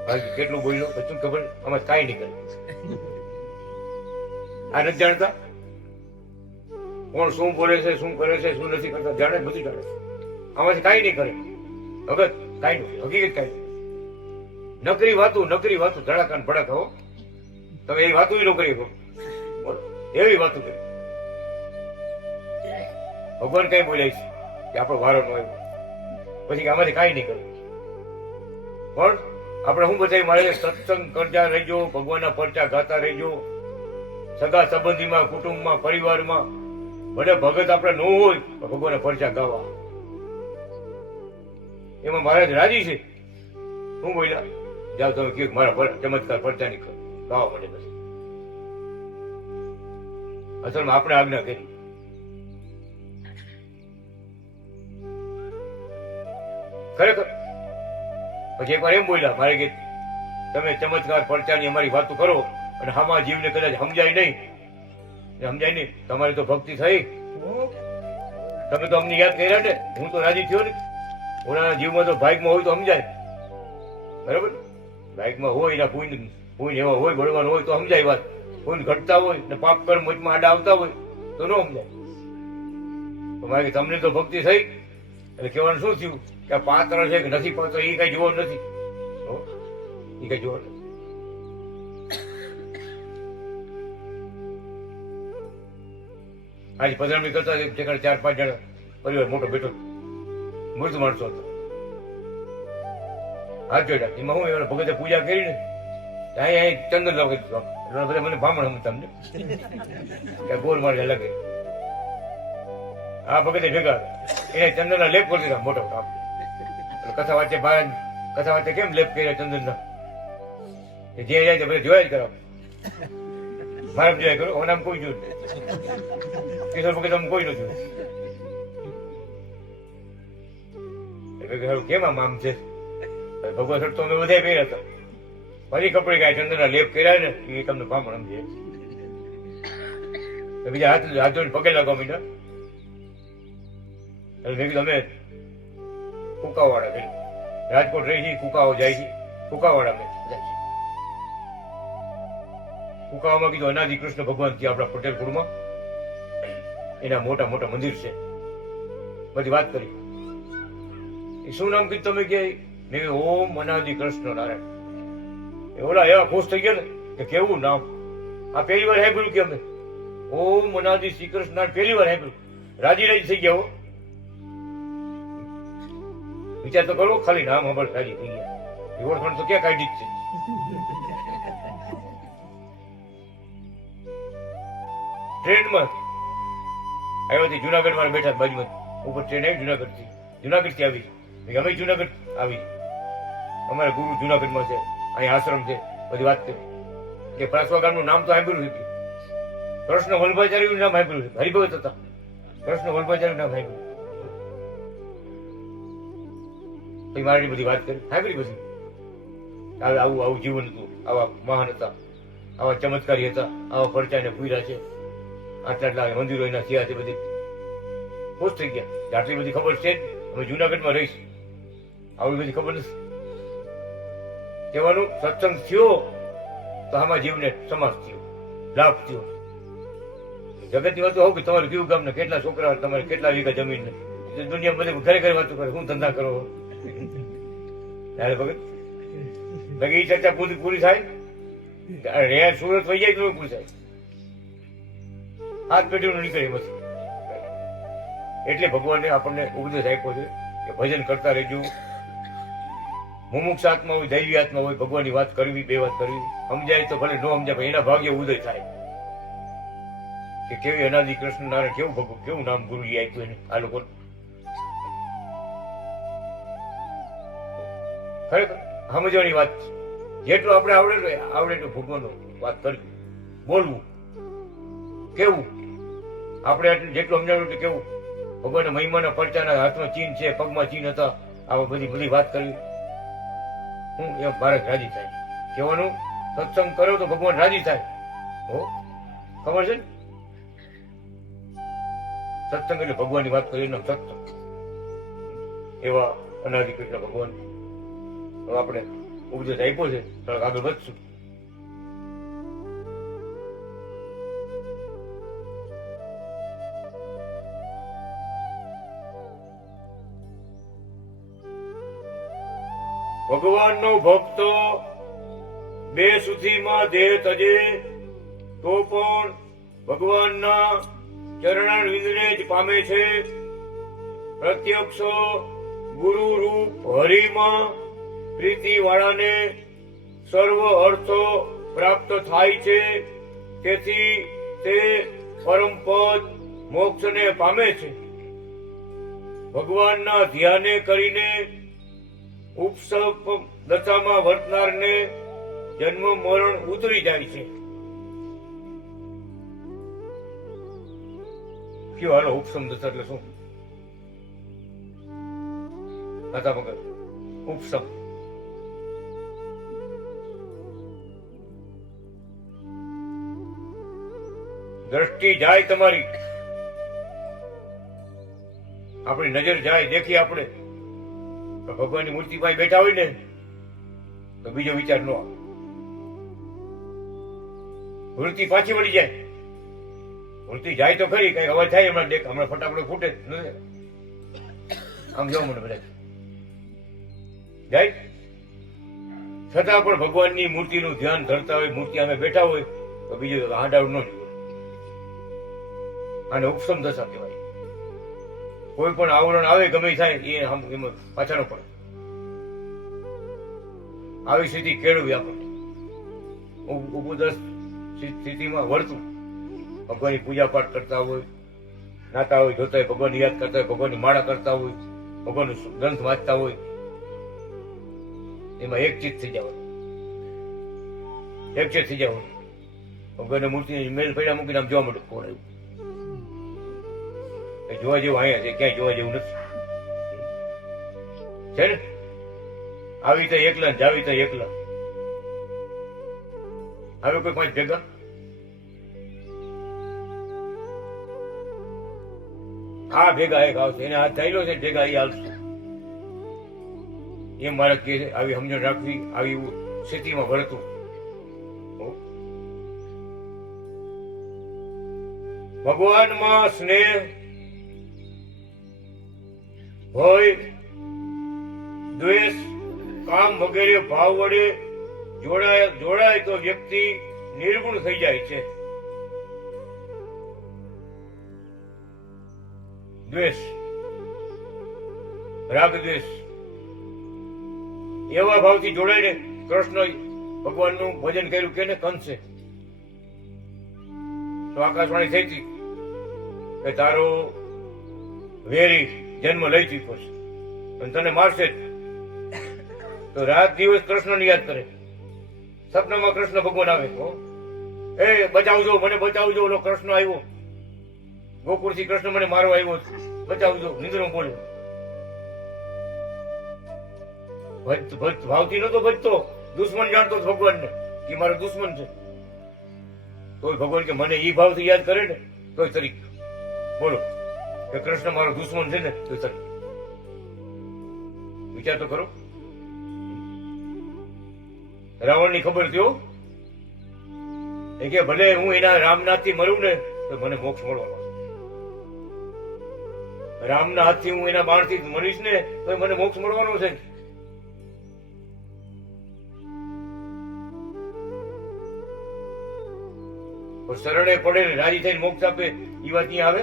બાકી કેટલું બોલ્યો બધું ખબર, આમાં કાંઈ નહીં કરે. આ નથી જાણતા કોણ શું બોલે છે, શું કરે છે, શું નથી કરતા, જાણે બધું જાણે. આમાંથી કાંઈ નહીં કરે ભગત, કાંઈ નહીં, હકીકત કાંઈ નહીં. નકરી વાતું ધડાકા ને ભડાકા. હો તમે એવી વાતું ન કરી શકો, એવી વાતું કરી. ભગવાન કઈ બોલાય છે કે આપણો વારો ન આવ્યો પછી આમાંથી કાંઈ નહીં કરે. પણ આપણે શું બતાવી, મારે સત્સંગ કરતા રહેજો, ભગવાનના પરચા ગાતા રહેજો, સગા સંબંધીમાં, કુટુંબમાં, પરિવારમાં ભલે ભગત આપણે ન હોય તો ભગવાનના પરચા ગાવા. એમાં મહારાજ રાજી છે. શું બોલ્યા, જાઓ તમે કયો મારા ચમત્કાર પરચાની ગાવા મળે. બસ અસલમાં આપણે આજ્ઞા કરી. ખરેખર પછી એકવાર એમ બોલ્યા મારે કે તમે ચમત્કાર પરચાની અમારી વાતો કરો અને હામા જીવને કદાચ સમજાય નહીં, તમારી તો ભક્તિ થઈ, તમે તો અમને યાદ કર્યા ને, હું તો રાજી થયો ને. ઓનાના જીવમાં તો ભાગમાં હોય તો સમજાય, બરાબર. ભાગમાં હોય એના કોઈ એવા હોય, ભણવાનું હોય તો સમજાય વાત. કોઈ ઘટતા હોય ને પાપ કર્મ વચમાં આડા આવતા હોય તો ન સમજાય. મારે તમને તો ભક્તિ થઈ એટલે કહેવાનું શું થયું કે આ પાત્ર છે કે નથી પાત્ર એ કઈ જોવાનું નથી, એ કઈ જોવાનું. આજે પધરામણી કરતા 4-5 જણા પરિવાર મોટો બેઠો, મૃત માણસો હતો. હાથ જોડ્યા. એમાં હું એના ભગતે પૂજા કરી ને અહીં ચંદન લાવ બધા મને બ્રાહ્મણ સમજતા અમને કે ગોળ મારે લાગે. આ ભગતે ભેગા એને ચંદનના લેપ કરી દીધા મોટો. કથા વાંચે કેમ લેપ કર્યા ચંદનના, જે જાય તે બધા જોયા જ કરાવ. મારા જોયા કરો, હવે નામ કોઈ જોયું કિશોર ભગત આમ કોઈ નથી. કેમ આમ છે ભગવાન સર તો અમે બધા પહેર્યા હતા, ફરી કપડે ગયા ચંદનના લેપ કર્યા ને એ તમને બ્રાહ્મણ સમજે. બીજા હાથ જોઈને પગે લાગવા મીઠા. એટલે મેં કીધું અમે કુકાવાળા કરી રાજકોટ રહી છીએ, કુકાઓ જાય છે, કુકાવાળા મેં કુકાવામાં કીધું અનાદિ કૃષ્ણ ભગવાન થી આપણા પટેલપુરમાં એના મોટા મોટા મંદિર છે. બધી વાત કરી. એ શું નામ કીધું તમે કે ઓમ અનાદિ કૃષ્ણ નારાયણ. ઓલા એવા ખુશ થઈ ગયા ને કે કેવું નામ, આ પહેલી વાર સાંભળ્યું કે અમે ઓમ અનાદિ શ્રી કૃષ્ણ નારાયણ પહેલી વાર સાંભળ્યું. રાજી થઈ ગયા. હો વિચાર તો કરો, ખાલી નામ સાંભળ રાજી થઈ ગયા. ઓળખાણ તો ક્યાં કાઢી જ છે. ટ્રેનમાં આવ્યો હતી જુનાગઢ માં બેઠા, બાજુમાં ઉપર ટ્રેન આવી જુનાગઢ થી આવી. અમે જુનાગઢ આવી, અમારા ગુરુ જુનાગઢમાં છે, અહીં આશ્રમ છે. બધી વાત કરી કે પ્રાસવા ગામનું નામ તો સાંભળ્યું છે, કૃષ્ણ વલ્લભાચાર્યનું નામ સાંભળ્યું છે, હરિભગત હતા, કૃષ્ણ વલ્લભાચાર્યનું નામ સાંભળ્યું. પછી મારી બધી વાત કરી સાંભળી. પછી આવું જીવન હતું, આવા મહાન હતા, આવા ચમત્કારી હતા, આવા પરચાને પૂર્યા છે, આટલા મંદિરો એના થયા છે. બધી ખુશ થઈ ગયા. આટલી બધી ખબર છે અમે જુનાગઢમાં રહીશ, આવી બધી ખબર નથી. કહેવાનું સત્સંગ થયો તો આમાં જીવને સમાજ થયો, લાભ થયો. જગતની વાતો હોવ કે તમારું કેવું ગામ ને કેટલા છોકરા, તમારે કેટલા વીઘા જમીન ને દુનિયા બધે ઘરે ઘરે વાતો કરે, શું ધંધા કરો. ત્યારે ભગત બાકી એ ચર્ચા પૂરી થાય, સુરત થઈ જાય તો પૂરી થાય. હાથ પેઢીનું નીકળે એમાંથી. એટલે ભગવાને આપણને ઉપદેશ આપ્યો છે કે ભજન કરતા રહેજો. મુમુક્ષ આત્મા હોય, દૈવી આત્મા હોય, ભગવાનની વાત કરવી, બે વાત કરવી. સમજાય તો ભલે, ન સમજાય પણ એના ભાગ્ય ઉદય થાય કે કેવી અનાદિ કૃષ્ણ નારાયણ, કેવું નામ ગુરુજી આપ્યું એને આ લોકો. ખરેખર સમજવાની વાત. જેટલું આપણે આવડે તો ભગવાનનો વાત કરવી, બોલવું, કેવું આપણે જેટલું સમજાવ્યું કે કેવું ભગવાનના મહિમાના પરચાના હાથમાં ચીન છે, પગમાં ચીન હતા, આવા બધી વાત કરવી. હું એમ ભારત રાજી થાય. કહેવાનું સત્સંગ કરો તો ભગવાન રાજી થાય. હો ખબર છે ને, સત્સંગ એટલે ભગવાનની વાત કરીએ એમ સત્સંગ. એવા અનાદિ કૃષ્ણ ભગવાન હવે આપણે ઉપદેશ આપ્યો છે, થોડાક આગળ વધશું. ભગવાનનો ભક્ત બે સુધીમાં દેહ તજે તો પણ ભગવાનના ચરણારવિંદને જ પામે છે. પ્રત્યક્ષ ગુરુ રૂપ હરિમાં પ્રીતિ વાળાને સર્વ અર્થો પ્રાપ્ત થાય છે. તેથી તે પરમ પદ મોક્ષને પામે છે. ભગવાનના ધ્યાને કરીને ઉપસપ દશામાં વર્તનારને જન્મ મરણ ઉતરી જાય છે. કયો હાલો ઉપસમ દશા એટલે શું? હતા મગર ઉપસમ દ્રષ્ટિ જાય તમારી, આપણી નજર જાય, દેખી આપણે ભગવાનની મૂર્તિ પાસે બેઠા હોય ને તો બીજો વિચાર ન આવે, વૃત્તિ પાછી વળી જાય. વૃત્તિ જાય તો ખરી, કઈ અવાજ થાય હમણાં દેખ, હમણાં ફટાફટ ફૂટે આમ જોવા મને બધા જાય, છતાં પણ ભગવાનની મૂર્તિનું ધ્યાન ધરતા હોય, મૂર્તિ અમે બેઠા હોય તો બીજું હાડાવું ન જોયું. આને ઉપસમ દશા કહેવાય. કોઈ પણ આવરણ આવે ગમે થાય એ એમાં પાછળ પડે. આવી સ્થિતિ કેળવી આપણને ઉપદસ સ્થિતિમાં વર્તું. ભગવાનની પૂજા પાઠ કરતા હોય, નાતા હોય, જોતા હોય, ભગવાન યાદ કરતા હોય, ભગવાનની માળા કરતા હોય, ભગવાનનું ગ્રંથ વાંચતા હોય, એમાં એક ચિત્ત થઈ જવાનું, એક ચિત્ત થઈ જવાનું. ભગવાનની મૂર્તિ મેલ પૈડા મૂકીને આમ જોવા માટે કોણ આવ્યું, જોવા જેવું અહીંયા છે, ક્યાંય જોવા જેવું નથી છે ને. આવી તો એકલા, જાવી તો એકલા, હવે કોઈ પાંચ ભેગા આ ભેગા એક આવશે, એને હાથ થયેલો છે ભેગા એ આવશે. એમ મારે કે આવી સમજણ રાખવી, આવી સ્થિતિમાં ભરતું. ભગવાનમાં સ્નેહ ભય દ્વેષ કામ વગેરે ભાવ વડે જોડાય તો વ્યક્તિ નિર્ગુણ થઈ જાય છે. દ્વેષ, રાગ દ્વેષ એવા ભાવથી જોડાઈને કૃષ્ણ ભગવાનનું ભજન કર્યું કે કંસે તો આકાશવાણી થઈ હતી કે તારો વેરી જન્મ લઈ ચૂક્યો છે અને તને મારશે જ. તો રાત દિવસ કૃષ્ણને યાદ કરે, સપનામાં કૃષ્ણ ભગવાન આવે, એ બચાવજો મને, બચાવજો, ઓલો કૃષ્ણ આવ્યો ગોકુળ થી, કૃષ્ણ મને મારવા આવ્યો, બચાવજો. નિંદ્રો બોલ્યો, ભાવથી નતો ભજતો, દુશ્મન જાણતો ભગવાનને કે મારો દુશ્મન છે. તોય ભગવાન કે મને ઈ ભાવથી યાદ કરે ને તોય તરીક બોલો કે કૃષ્ણ મારો દુશ્મન છે ને તો તરીક વિચાર તો કરો. રાવણ ની ખબર થયો કે ભલે હું એના રામનાથ થી મરું ને તો મને મોક્ષ મળવાનો, રામના હાથ થી હું એના બાણ થી મરીશ ને તો મને મોક્ષ મળવાનો છે. શરણે પડે ને રાજી થઈને મોક્ષ આપે એ વાત નહીં આવે.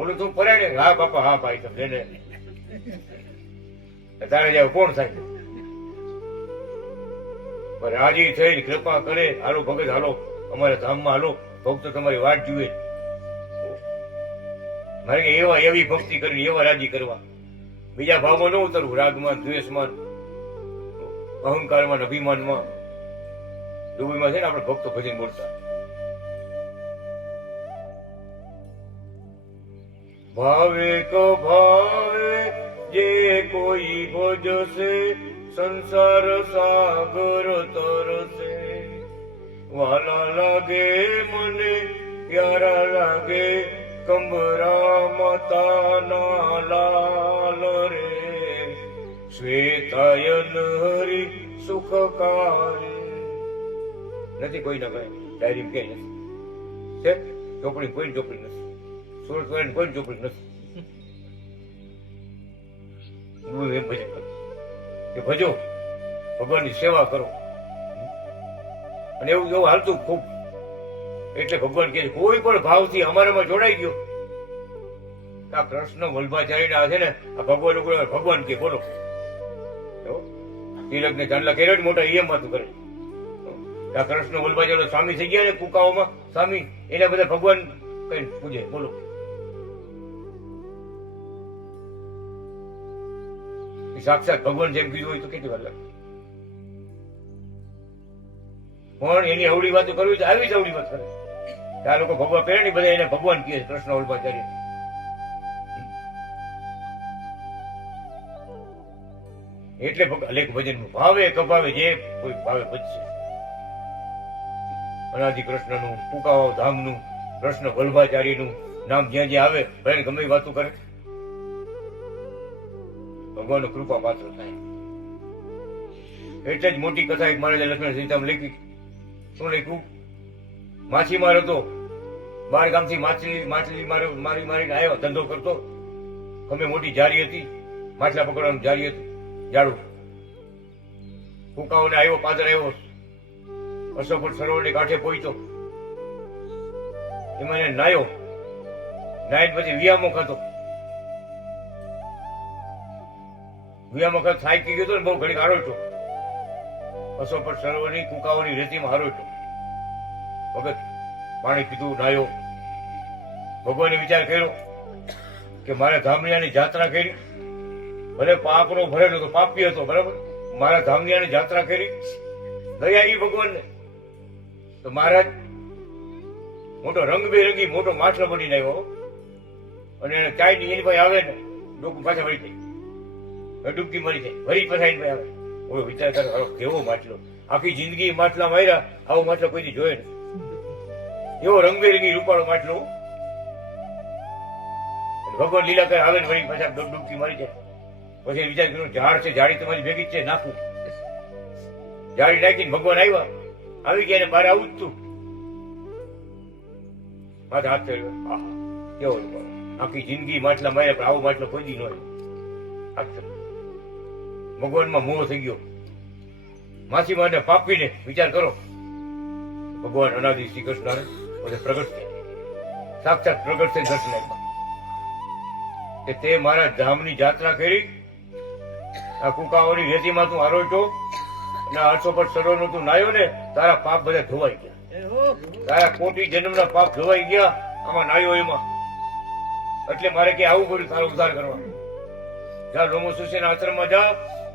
ઓલું તું પરાણે હા બાપા હા ભાઈ તમને ને તારે જાવ કોણ થાય, પણ રાજી થઈને કૃપા કરે, હાલો ભગત હાલો અમારા ધામમાં હાલો, ભક્તો તમારી વાટ જુએ. મારે કે એવી ભક્તિ કરવી, એવા રાજી કરવા, બીજા ભાવમાં ન ઉતરવું, રાગમાં, દ્વેષમાં, અહંકારમાં, અભિમાનમાં. ડુબીમાં છે ને આપણે ભક્તો ભજન બોલતા, ભાવે કો ભાવે જે કોઈ ભજશે સંસાર સાગર તરસે. વાલા લાગે મને પ્યારા લાગે કંબરા માતાના લાલ રે શ્વેતાયન હરિ સુખકારે. નથી કોઈ ના કઈ ડાયરી ક્યાંય નથી છે, ચોપડી કોઈ ચોપડી નથી, સુરત વાળાની કોઈ ચોપડી નથી. એમ ભજન કરો કે ભજો ભગવાનની સેવા કરો, અને એવું એવું હાલતું ખૂબ. એટલે ભગવાન કહે કોઈ પણ ભાવથી અમારામાં જોડાઈ ગયો, આ કૃષ્ણ વલ્ભાચાર્ય ના છે ને, આ ભગવાન ભગવાન કે બોલો તિલક ને ચાંદલા કર્યા જ મોટા એમ વાતું કરે. આ કૃષ્ણ વલ્ભાચાર્ય સ્વામી થઈ ગયા ને કુકાઓમાં સ્વામી, એના બધા ભગવાન કઈ પૂજે બોલો. સાક્ષાત ભગવાન જેમ કીધું હોય તો કેટલી વાર લાગે. પણ એની અવળી વાતો કરવી તો આવી જ અવળી વાત કરે. આ લોકો ભગવાન પહેરે ને બધા એને ભગવાન કહે કૃષ્ણ વલ્ભાચાર્ય. એટલે અલેખ ભજન ભાવે કપાવે જે કોઈ ભાવે ભજશે. અનાદિ કૃષ્ણનું કુકાવા ધામનું કૃષ્ણ વલ્ભાચાર્યનું નામ જ્યાં જ્યાં આવે ભલે ગમે એ વાતો કરે, ભગવાનની કૃપા પાત્ર થાય. એટલે જ મોટી કથા એક મહારાજા લક્ષ્મણ સીતામાં લખી. શું લખ્યું? માછીમાર હતો, 12 ગામથી માછલી મારીને આવ્યો, ધંધો કરતો. ગમે મોટી જારી હતી, માછલા પકડવાનું જારી હતું, જાડું. કુકાઓને આવ્યો, પાદર આવ્યો, અશોકપુર સરોવરની કાંઠે પહોંચ્યો. એમાં એને નાયો, નાય પછી વિયામો ખાતો. વિયામો ખાતો થાકી ગયો હતો ને બહુ ઘડી હારોટો. અશોકપુર સરોવરની કુકાઓની રેતીમાં હારોટો. ભગત પાણી પીધું, નાયો. ભગવાને વિચાર કર્યો કે મારે ધામણિયાની જાત્રા કરી, ભલે પાપનો ભરેલો હતો, પાપી હતો, બરાબર. મારા ધામણિયાની જાત્રા કરી, દયા આવી ભગવાનને. તો મહારાજ મોટો રંગબેરંગી મોટો માછલો બનીને આવ્યો, અને એને ચાય એની પાસે આવે ને ડોકું પાછા વળી જાય, ડૂબકી મરી જાય, વળી પાછા એની પાસે આવે. ઓલો વિચાર કરે કેવો માછલો, આખી જિંદગી માછલા માર્યા, આવો માછલો કોઈથી જોયે ને. એવો રંગબેરંગી રૂપાળો માછલો. ભગવાન લીલા કરે આવે ને વળી પાછા ડૂબકી મારી જાય. પછી વિચાર કર્યો ઝાડ છે, જાડી તમારી ભેગી જ છે, નાખું. જાડી નાખીને ભગવાન આવ્યા, આવી ગયા ને બહાર આવું જ તું. માથે હાથ કર્યો, કેવો આખી જિંદગી માછલા માર્યા, પણ આવો માછલો કોઈ દી ન હોય. ભગવાનમાં મોહ થઈ ગયો. માછીમારને પાપીને વિચાર કરો, ભગવાન અનાદિ શ્રી કૃષ્ણ પછી પ્રગટ થયા, સાક્ષાત પ્રગટ થઈને દર્શન આપ્યા કે તે મારા ધામની જાત્રા કરી, આ કુકાઓની રેતીમાં તું આરોટો, અને 800 સરોવરનો તું નાયો ને, તારા પાપ બધા ધોવાઈ ગયા, તારા કોટી જન્મના પાપ ધોવાઈ ગયા આમાં નાયો એમાં. એટલે મારે કે આવું કર્યું તારો ઉદ્ધાર કરવા. જા લોમો સુશીના આશ્રમમાં જા,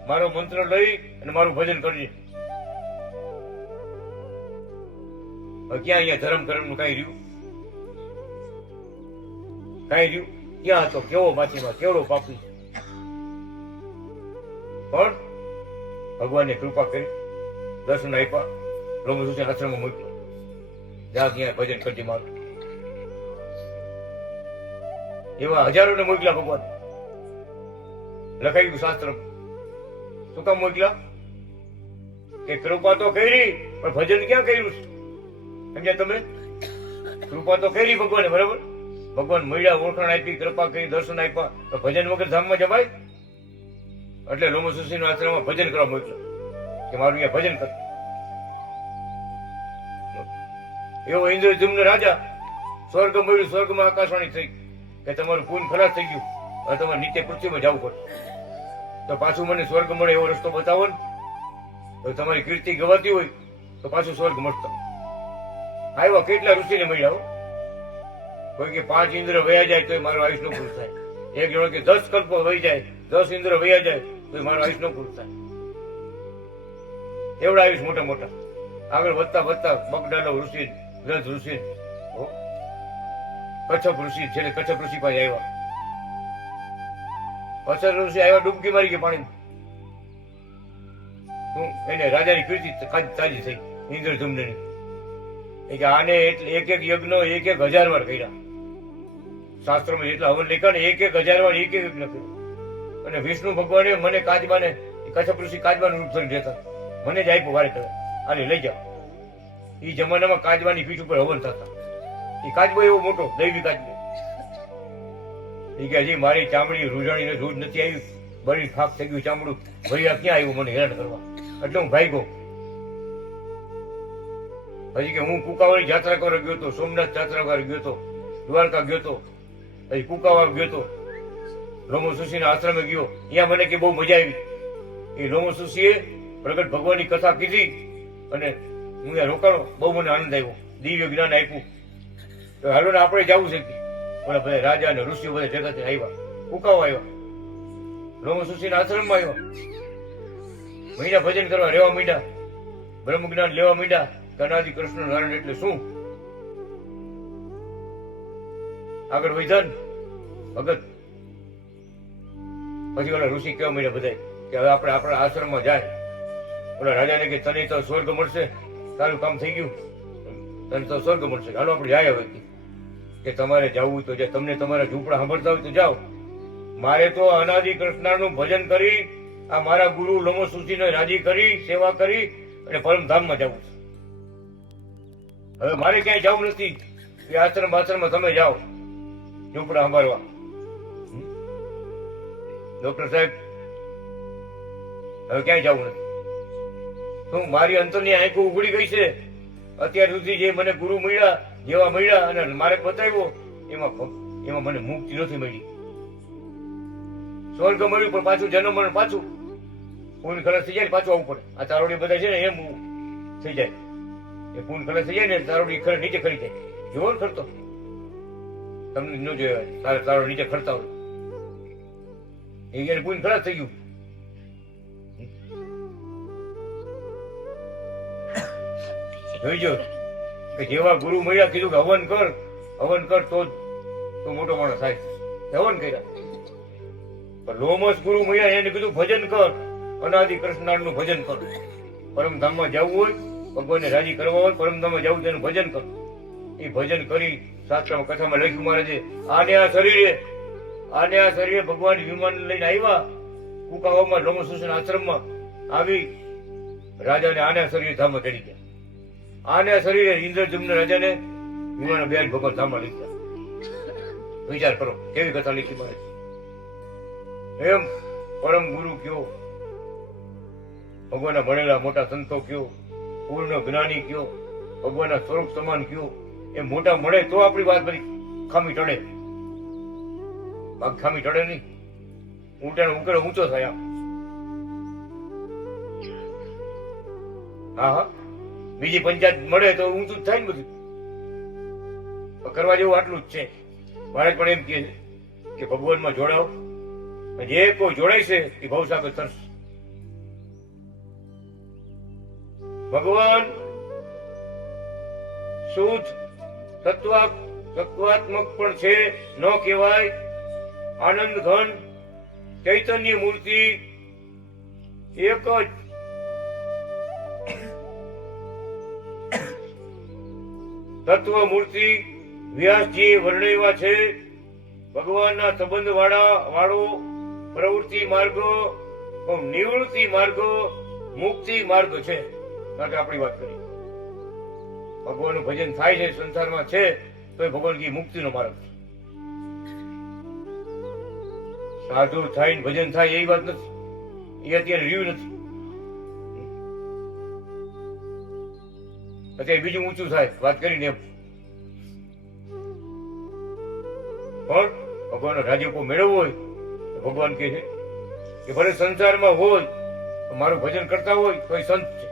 મારો મંત્ર લઈ અને મારું ભજન કરજે. ક્યાં અહીંયા ધર્મ કર્મ નું કઈ રહ્યું? કઈ રહ્યું? ક્યાં હતો? કેવો માછીમાર, કેવડો પાપી. પણ ભગવાનને કૃપા કરી, દર્શન આપ્યા, લોમો સુશીના આશ્રમમાં મોકલ્યો. જા ત્યાં ભજન કરજે મારું. એવા હજારોને મોકલ્યા ભગવાન. લખાઈ ગયું શાસ્ત્ર. શું કામ મોકલ્યા? કે કૃપા તો કરી પણ ભજન ક્યાં કર્યું? સમજ્યા તમે? કૃપા તો કરી ભગવાને, બરાબર. ભગવાન મળ્યા, ઓળખાણ આપી, કૃપા કરી, દર્શન આપ્યા, તો ભજન વગર ધામમાં જવાય? એટલે લોમો સુશીના આશ્રમમાં ભજન કરવા મોકલ્યો કે મારું અહીંયા ભજન કર. એવો ઇન્દ્રજુમ્ન રાજા, સ્વર્ગ મળ્યું, સ્વર્ગમાં આકાશવાણી થઈ કે તમારું પૂન ખલાસ થઈ ગયું, હવે તમારે નીચે પૃથ્વીમાં જવું પડે. તો પાછું મને સ્વર્ગ મળે એવો રસ્તો બતાવો ને. તો તમારી કીર્તિ ગવાતી હોય તો પાછું સ્વર્ગ મળતો. આવ્યા કેટલા ઋષિને મળ્યા. કોઈ કે 5 ઇન્દ્ર વયા જાય તો મારું આયુષ નો પૂરું થાય. એક જણો કે 10 કલ્પો વહી જાય, 10 ઇન્દ્ર વયા જાય તો મારું આયુષ નો પૂરું થાય. એવડા આયુષ મોટા મોટા. આગળ વધતા વધતા બગડાનો ઋષિ, વ્રજ ઋષિ, કચ્છપ ઋષિ, છેલ્લે કચ્છપ ઋષિ પાસે આવ્યા. કચ્છપ ઋષિ આવ્યા, ડૂબકી મારી ગયા પાણી. એને રાજાની કીર્તિ તાજી થઈ ઇન્દ્રજુમ્નની. કે આને એટલે એક એક યજ્ઞ 1,000 વાર કર્યા. શાસ્ત્રોમાં જેટલા હવન લખ્યા ને એક 1000 વાર એક લખ્યું. અને વિષ્ણુ ભગવાને મને કાચબાને કચ્છપ ઋષિ કાચબાનું રૂપ ધરી દેતા મને જ આપ્યું વારે કરે આને લઈ જાઓ. એ જમાનામાં કાચબાની પીઠ ઉપર હવન થતા. એ કાચબો એવો મોટો દૈવી કાચબો. એ કે હજી મારી ચામડી રૂજાણીને રોજ નથી આવી, બળી ફાક થઈ ગયું ચામડું, ભૈયા ક્યાં આવ્યું મને હેરાન કરવા, એટલે હું ભાગ્યો. હજી કે હું કુકાવાળી જાત્રા કરવા ગયો હતો, સોમનાથ જાત્રા કરવા ગયો હતો, દ્વારકા ગયો હતો, હજી કુકાવા ગયો હતો, લોમોસુશીના આશ્રમે ગયો. અહીંયા મને કે બહુ મજા આવી. એ લોમોસુશીએ પ્રગટ ભગવાનની કથા કીધી અને હું અહીંયા રોકાણો, બહુ મને આનંદ આવ્યો, દિવ્ય જ્ઞાન આપ્યું. તો હાલો ને આપણે જવું છે. ઓલા બધા રાજા અને ઋષિઓ બધા જગતે આવ્યા, કુકાવા આવ્યા, લોમોસુશીના આશ્રમમાં આવ્યા, મહિના ભજન કરવા રહેવા માંડ્યા, બ્રહ્મ જ્ઞાન લેવા માંડ્યા. કનાદી કૃષ્ણ નારાયણ એટલે શું? આગળ વિધાન ભગત. પછી ઓલા ઋષિ કહેવા માંડ્યા બધા કે હવે આપણે આપણા આશ્રમમાં જાય. ઓલા રાજાને કે તને તો સ્વર્ગ મળશે, તારું કામ થઈ ગયું, તને તો સ્વર્ગ મળશે, હાલો આપણે જાય. હવે કે તમારે જવું તો જે તમને તમારા ઝૂંપડા સાંભળતા હોય તો જાઓ. મારે તો અનાદિ કૃષ્ણનું ભજન કરી આ મારા ગુરુ લોમોસુશીને રાજી કરી સેવા કરી અને પરમધામમાં જવું છે. હવે મારે ક્યાંય જવું નથી. એ આશ્રમમાં તમે જાઓ ઝૂંપડા સંભાળવા. ડોક્ટર સાહેબ હવે ક્યાંય જવું નથી. શું મારી અંતરની આંખો ઉઘડી ગઈ છે? અત્યાર સુધી જે મને ગુરુ મળ્યા, જેવા મળ્યા અને મારે બતાવ્યો એમાં મને મુક્તિ નથી મળી. સ્વર્ગ મળ્યું પણ પાછું જન્મ મરણ પાછું પૂન ખલાસ થઈ જાય પાછું આવવું પડે. આ તારોડી બધા છે ને એમ થઈ જાય. એ પૂન ખલાસ થઈ જાય ને તારોડી નીચે ખરી જાય. જોવો ને ખરતો તમને ન જોયા તારો નીચે ખરતા હોય એ પૂન ખલાસ થઈ ગયું. જોઈજો કે જેવા ગુરુ મળ્યા કીધું કે હવન કર તો મોટો માણસ થાય. હવન કર્યા. પણ લોમસ ગુરુ મળ્યા એને કીધું ભજન કર, અનાદિ કૃષ્ણનું ભજન કર. પરમધામમાં જવું હોય, ભગવાનને રાજી કરવા હોય, પરમધામમાં જવું તેનું ભજન કર. એ ભજન કરી શાસ્ત્રમાં કથામાં લખ્યું મારે છે આને આ શરીરે ભગવાન વિમાન લઈને આવ્યા કુકાવામાં લોમસુશન આશ્રમમાં આવી રાજાને આને શરીરે ધામમાં ચડી ગયા. આને શરીરે ઇન્દ્રજુમ્ન રાજાને વિમાન બેન ભગવાન ધામમાં લઈ ગયા. વિચાર કરો કેવી કથા લીધી મારે. એમ પરમ ગુરુ કયો, ભગવાનના ભણેલા મોટા સંતો કયો, પૂર્ણ જ્ઞાની કયો, ભગવાનના સ્વરૂપ સમાન કયો, એ મોટા મળે તો આપણી વાત બધી ખામી ટળે. ખામી ટળે નહીં. ઊંટાનો ઉકેલો ઊંચો થાય. હા બીજી પંચાયત મળે તો ઊંચું જ થાય ને બધું. કરવા જેવું આટલું જ છે. મારે પણ એમ કહે છે કે ભગવાનમાં જોડાવ. જે કોઈ જોડાય છે એ ભવસાગર તરસ. ભગવાન શુદ્ધ તત્વાત્મક પણ છે ન કહેવાય. આનંદ ઘન ચૈતન્ય મૂર્તિ એક જ. તત્વ મૂર્તિ વ્યાસજી વર્ણવ્યા છે. ભગવાનના સંબંધ વાળો પ્રવૃત્તિ માર્ગ, નિવૃત્તિ માર્ગ, મુક્તિ માર્ગ છે. માટે આપણી વાત કરી ભગવાનનું ભજન થાય છે સંસારમાં છે તો ભગવાન કી મુક્તિનો માર્ગ છે. સાધુ થાય ભજન થાય એવી વાત નથી. એ અત્યારે રહ્યું નથી. અત્યારે બીજું ઊંચું થાય વાત કરીને એમ. પણ ભગવાનનો રાજીપો મેળવવો હોય તો ભગવાન કહે છે કે ભલે સંસારમાં હોય તો મારું ભજન કરતા હોય તો એ સંત છે.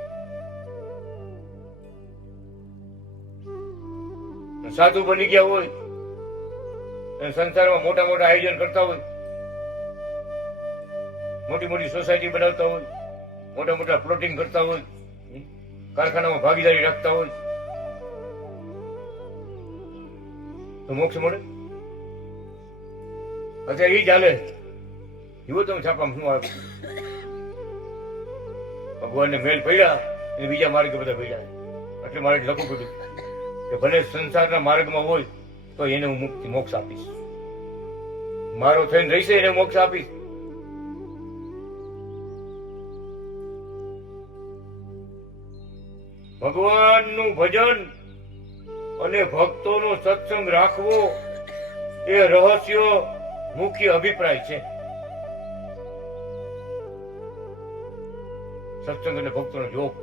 સાધુ બની ગયા હોય અને સંસારમાં મોટા મોટા આયોજન કરતા હોય, મોટી મોટી સોસાયટી બનાવતા હોય, મોટા મોટા પ્લોટિંગ કરતા હોય, કારખાનામાં ભાગીદારી રાખતા હોય તો મોક્ષ મળે? અત્યારે એ ચાલે. જુઓ તમે છાપામાં શું આવે. ભગવાનને મેલ પડ્યા એટલે બીજા માર્ગે બધા પડ્યા. એટલે મારે લખવું પડ્યું કે ભલે સંસારના માર્ગમાં હોય તો એને હું મોક્ષ આપીશ. મારો થઈને રહેશે એને મોક્ષ આપીશ. ભગવાનનું ભજન અને ભક્તોનો સત્સંગ રાખવો એ રહસ્ય મુખ્ય અભિપ્રાય છે. સત્સંગ અને ભક્તોનો જોગ.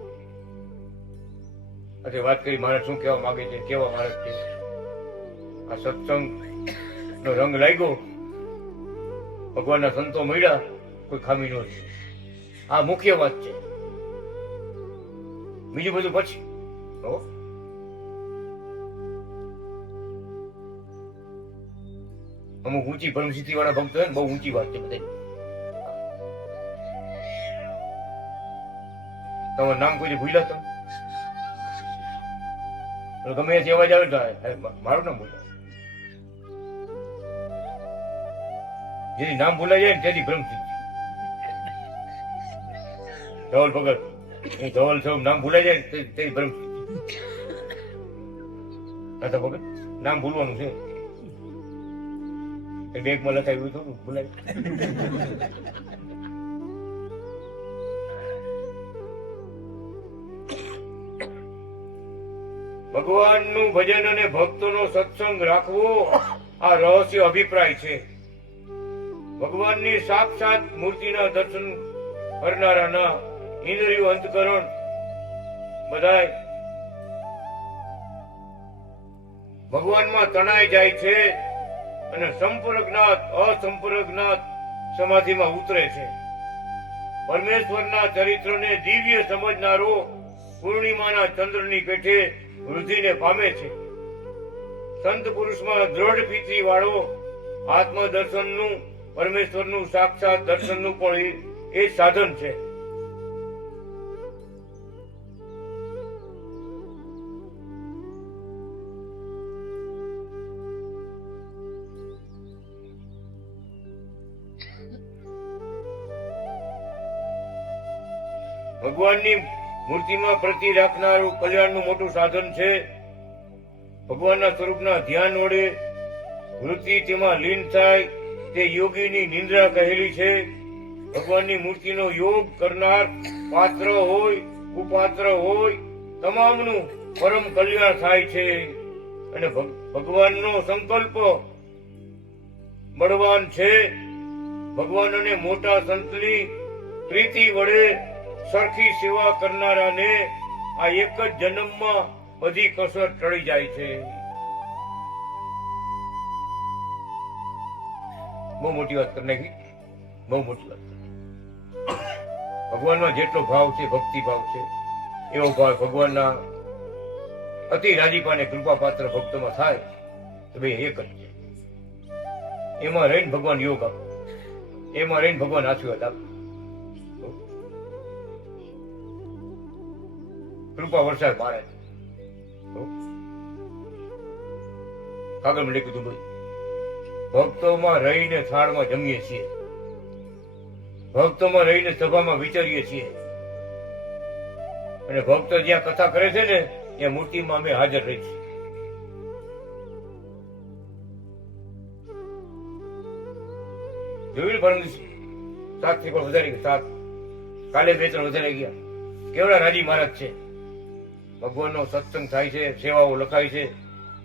આજે વાત કરી માણસ શું કહેવા માંગે છે, કેવા માણસ છે. આ સત્સંગ નો રંગ લાગ્યો, ભગવાનના સંતો મળ્યા, કોઈ ખામી ન છે. આ મુખ્ય વાત છે. બીજું બધું પછી. અમુક ઊંચી પરમસિદ્ધિ વાળા ભક્તો હોય ને, બહુ ઊંચી વાત છે બધા. તમારું નામ કોઈ ભૂલ્યા તમે? ગમે તે અવાજ આવે તો મારું નામ ભૂલાય. જેથી નામ ભૂલાઈ જાય ને તેથી બ્રહ્મસિદ્ધિ. ધવલ ભગત, હું ધવલ છું, નામ ભૂલાઈ જાય ને તેથી બ્રહ્મસિદ્ધિ. ભગત નામ ભૂલવાનું છે. બેગમાં લખાયું હતું ભૂલાય. ભગવાનનું ભજન અને ભક્તોનો સત્સંગ રાખવો આ રહસ્ય અભિપ્રાય છે. ભગવાનની સાક્ષાત મૂર્તિના દર્શન કરનારાના ઇન્દ્રિયો અંતકરણ બધાય ભગવાનમાં તણાઈ જાય છે અને સંપર્કનાથ અસંપર્કનાથ સમાધિમાં ઉતરે છે. પરમેશ્વરના ચરિત્રને દિવ્ય સમજનારો પૂર્ણિમાના ચંદ્રની પેઠે વૃદ્ધિને પામે છે. સંત પુરુષમાં દ્રઢ ફિતરી વાળો આત્મદર્શનનું, પરમેશ્વરનું સાક્ષાત દર્શનનું પણ એ સાધન છે. ભગવાનની મૂર્તિમાં પ્રતિ રાખનારું કલ્યાણનું મોટું સાધન છે. ભગવાનના સ્વરૂપના ધ્યાન વડે વૃત્તિ તેમાં લીન થાય તે યોગીની નિંદ્રા કહેલી છે. ભગવાનની મૂર્તિનો યોગ કરનાર પાત્ર હોય કુપાત્ર હોય તમામનું પરમ કલ્યાણ થાય છે. અને ભગવાનનો સંકલ્પ બળવાન છે. ભગવાન અને મોટા સંતની પ્રીતિ વડે સરખી સેવા કરનારાને આ એક જ જન્મમાં બધી કસર ટળી જાય છે. બહુ મોટી વાત કરી નાખી, બહુ મોટી વાત. ભગવાનમાં જેટલો ભાવ છે, ભક્તિ ભાવ છે, એવો ભાવ ભગવાનના અતિ રાજીપાને કૃપા પાત્ર ભક્તોમાં થાય તો બે એક જ છે. એમાં રહીને ભગવાન યોગ આપે, એમાં રહીને ભગવાન આશીર્વાદ આપે. કૃપા વરસાદ મારે. કાગળ લખી દીધું, ભક્તોમાં રહીને થાળમાં જમીએ છીએ, ભક્તોમાં રહીને સભામાં વિચારીએ છીએ, અને ભક્તો જ્યાં કથા કરે છે ને ત્યાં મૂર્તિમાં અમે હાજર રહી છીએ. જોયું પરમ દિવસે 7 થી પણ વધારી ગયા, 7 કાલે 2-3 વધારે ગયા. કેવડા રાજી મહારાજ છે. ભગવાનનો સત્સંગ થાય છે, સેવાઓ લખાય છે,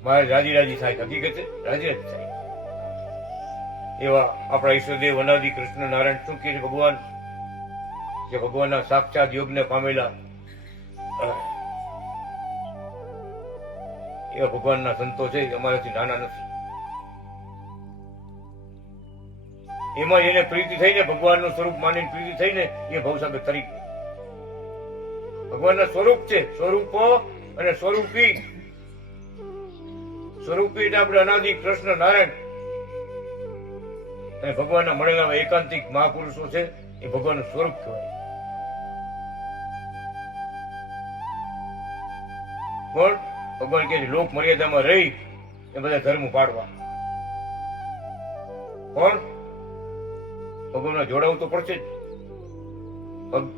મહારાજ રાજી રાજી થાય. હકીકત રાજી રાજી થાય. એવા આપણા ઈશ્વરદેવ અનાદિ કૃષ્ણ નારાયણ શું કહે છે ભગવાન, કે ભગવાનના સાક્ષાત યોગને પામેલા એવા ભગવાનના સંતો છે, અમારાથી નાના નથી. એમાં એને પ્રીતિ થઈને, ભગવાનનું સ્વરૂપ માનીને પ્રીતિ થઈને એ ભવસાગર તરીકે ભગવાનના સ્વરૂપ છે. સ્વરૂપો અને સ્વરૂપી. સ્વરૂપી એટલે આપણે અનાદિ કૃષ્ણ નારાયણ અને ભગવાનના મળેલા એકાંતિક મહાપુરુષો છે, એ ભગવાનનું સ્વરૂપ કહેવાય. પણ ભગવાન કે લોક મર્યાદામાં રહી એ બધા ધર્મ પાડવા. પણ ભગવાનમાં જોડાવું તો પડશે જ.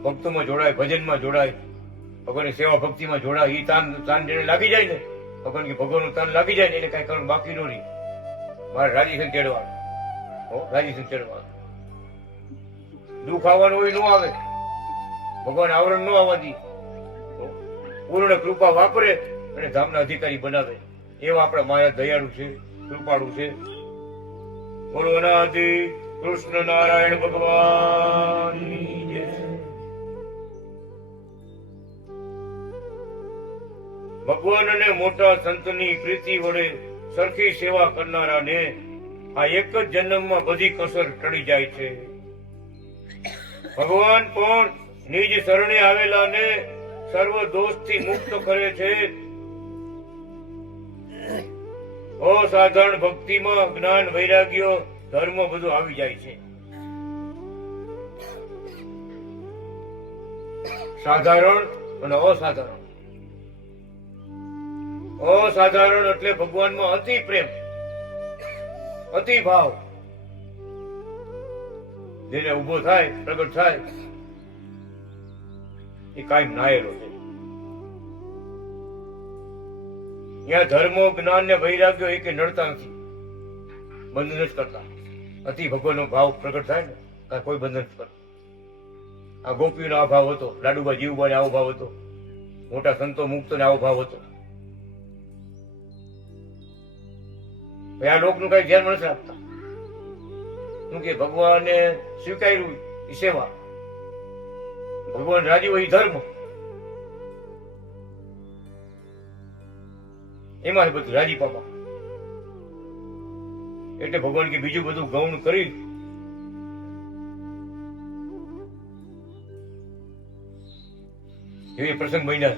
ભક્તોમાં જોડાય, ભજનમાં જોડાય, ભગવાનની સેવા ભક્તિમાં જોડાય. એ તાન જેને લાગી જાય ને, ભગવાનનું તાન લાગી જાય ને, એને કઈ કરવાનું બાકી ન રહી. મારે રાજી થઈને તેડવાનું. રાજી સંચરમાં દુઃખ આવવાનું હોય ન આવે, ભગવાન આવરણ ન આવવા દે, પૂર્ણ કૃપા વાપરે અને ધામના અધિકારી બનાવે એવા આપણા માયા દયાળુ છે, કૃપાળુ છે. બોલો અનાદિ કૃષ્ણ નારાયણ ભગવાન. ભગવાન અને મોટા સંતની પ્રીતિ વડે સરખી સેવા કરનારાને આ એક જ જન્મમાં બધી કસર ટળી જાય છે. ભગવાન પણ નિજ શરણે આવેલાને સર્વ દોષથી મુક્ત કરે છે. અસાધારણ ભક્તિમાં જ્ઞાન વૈરાગ્ય ધર્મ બધું આવી જાય છે. સાધારણ અને અસાધારણ. અસાધારણ એટલે ભગવાનમાં અતિ પ્રેમ, અતિ ભાવ, જેને ઉભો થાય, પ્રગટ થાય એ કાયમ નાયેલો છે. ત્યાં ધર્મો, જ્ઞાન ને વૈરાગ્ય એક નડતા નથી, બંધન જ કરતા. અતિ ભગવાનનો ભાવ પ્રગટ થાય ને કોઈ બંધન જ કરતા. આ ગોપીનો આ ભાવ હતો, લાડુબા જીવબા આવો ભાવ હતો, મોટા સંતો મુક્ત ને આવો ભાવ હતો. આ લોકનું કઈ ધ્યાન નથી રાખતા. શું કે ભગવાને સ્વીકાર્યું એ સેવા, ભગવાન રાજી હોય ધર્મ, એમાં બધું રાજી પાપા. એટલે ભગવાન કે બીજું બધું ગૌણ કરી એવી પ્રસંગ બન્યા.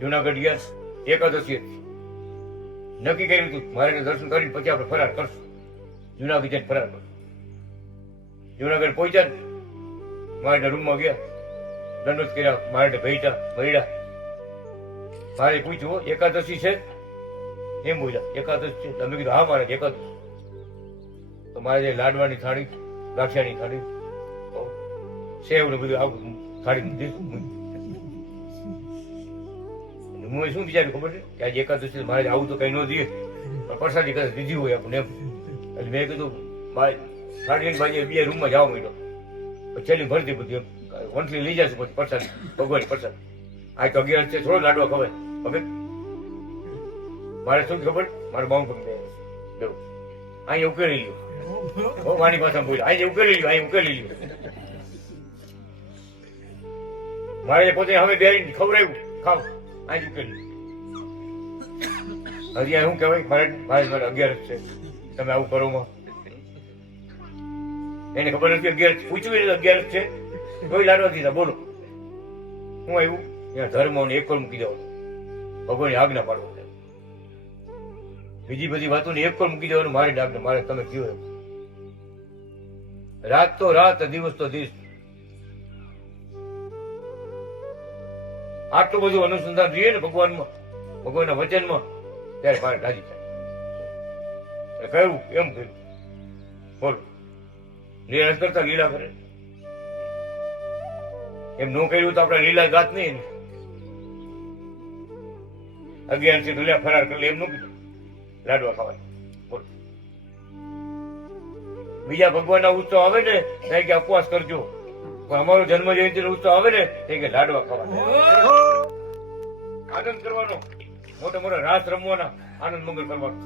જુનાગઢ ગયા, એકાદશી નક્કી કર્યું હતું મારે દર્શન કરીને પછી આપણે ફરાર કરશું. જુનાગઢ જઈને ફરાર કરશું. જુનાગઢ પહોંચ્યા, મારે રૂમમાં ગયા, દંડોત કર્યા, મારે ભેટા. મારે પૂછ્યું એકાદશી છે? એમ બોલ્યા એકાદશી છે. તમે કીધું હા મારે એકાદશી. તો મારે જે લાડવાની થાળી, ગાંઠિયાની થાળી, સેવ ને બધું આવું થાળી દીધું. હું શું વિચાર્યું ખબર છે કે આજે એકાદશી મારે આવું તો કઈ ન દઈએ, પણ પ્રસાદી કદાચ દીધી હોય આપણને એમ. એટલે મેં કીધું થાળી બાજુ બે રૂમમાં જવા માંડ્યો. પછી છેલ્લી ભરતી બધી એમ વંટલી લઈ જશે પછી પ્રસાદી, ભગવાન પ્રસાદ. આ તો 11 છે, થોડો લાડવા ખવાય. હવે મારે શું ખબર, મારે બાઉ પગ અહીં ઉકેલી લ્યો. મારી પાસે બોલ્યો અહીં ઉકેલી લ્યો, અહીં ઉકેલી લ્યો. મારે પોતે હવે બે ખવડાવ્યું, ખાવ અહીં ઉકેલી. હજી શું કહેવાય, મારે 11 છે, તમે આવું કરો માં. એને ખબર નથી 11 પૂછ્યું 11 છે, કોઈ લાડવા દીધા. બોલો હું આવ્યું ત્યાં ધર્મ ને એક પર મૂકી દેવાનું, ભગવાનની આજ્ઞા પાડવા. બીજી બધી વાતો એક પર મૂકી દેવાનું, મારી આજ્ઞા. મારે તમે કયો એમ. રાત તો રાત, દિવસ તો દિવસ. આટલું બધું અનુસંધાન રહીએ ને ભગવાનમાં, ભગવાનના વચનમાં, ત્યારે મારે રાજી થાય. કહ્યું એમ કહ્યું. બોલો નિરાશ કરતા લીલા કરે. એમ નો કર્યું તો આપણે લીલા ગાત નહીં. 11 થી લીલા ફરાર કરી એમ નું કીધું, લાડવા ખવાય. બોલો બીજા ભગવાનના ઉત્સવ આવે ને ત્યાં કે ઉપવાસ કરજો, પણ અમારો જન્મ જયંતિ નો ઉત્સવ આવે ને તે કે લાડવા ખવાય. આનંદ કરવાનો, મોટા મોટા રાસ રમવાના, આનંદ મંગળ કરવાનો.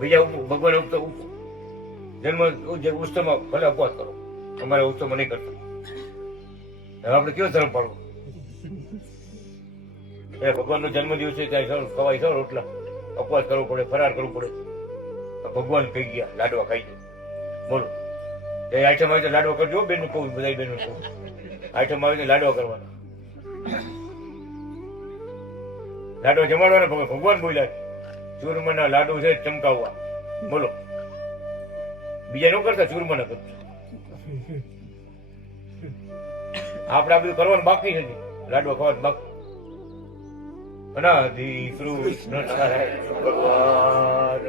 બીજા ભગવાન જન્મ ઉત્સવમાં ભલે ઉપવાસ કરો, અમારા ઉત્સવમાં નહીં કરતા. હવે આપણે કયો ધર્મ પાડવો? ભગવાનનો જન્મદિવસ છે ત્યારે ખવાય સર રોટલા, ઉપવાસ કરવો પડે, ફરાર કરવું પડે. ભગવાન કહી ગયા લાડવા ખાઈ દો. બોલો એ આઈટમ આવે તો લાડવા કરજો. બેન કહું, બધા બેન કહું, આઈટમ આવે તો લાડવા કરવાના, લાડવા જમાડવાના. ભગવાન બોલ્યા ચૂરમાના લાડુ છે ચમકાવવા. બોલો બીજા ન કરતા, ચૂરમાના કરતા. આપડે આ બધું કરવાનું બાકી છે, લાડવા ખાવાનું બાકી. અનાદિ કૃષ્ણ ભગવાન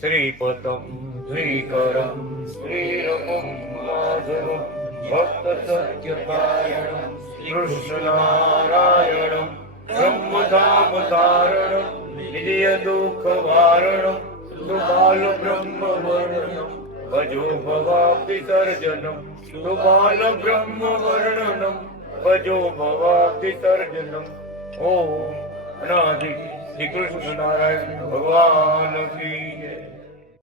શ્રીપદમ શ્રીકરમ શ્રીરમમ માધવમ ભક્ત સત્યપાયણમ કૃષ્ણ નારાયણમ બ્રહ્મધામ ધારણમ નિધિય દુઃખ વારણમ સુબાલ બ્રહ્મ વર્ણનમ ભજો ભવાબ્ધિ સર્જનમ સુબાલ બ્રહ્મ વર્ણનમ ભજો ભવાબ્ધિ સર્જનમ. ઓમ અનાદિ શ્રી કૃષ્ણ નારાયણ ભગવાન કી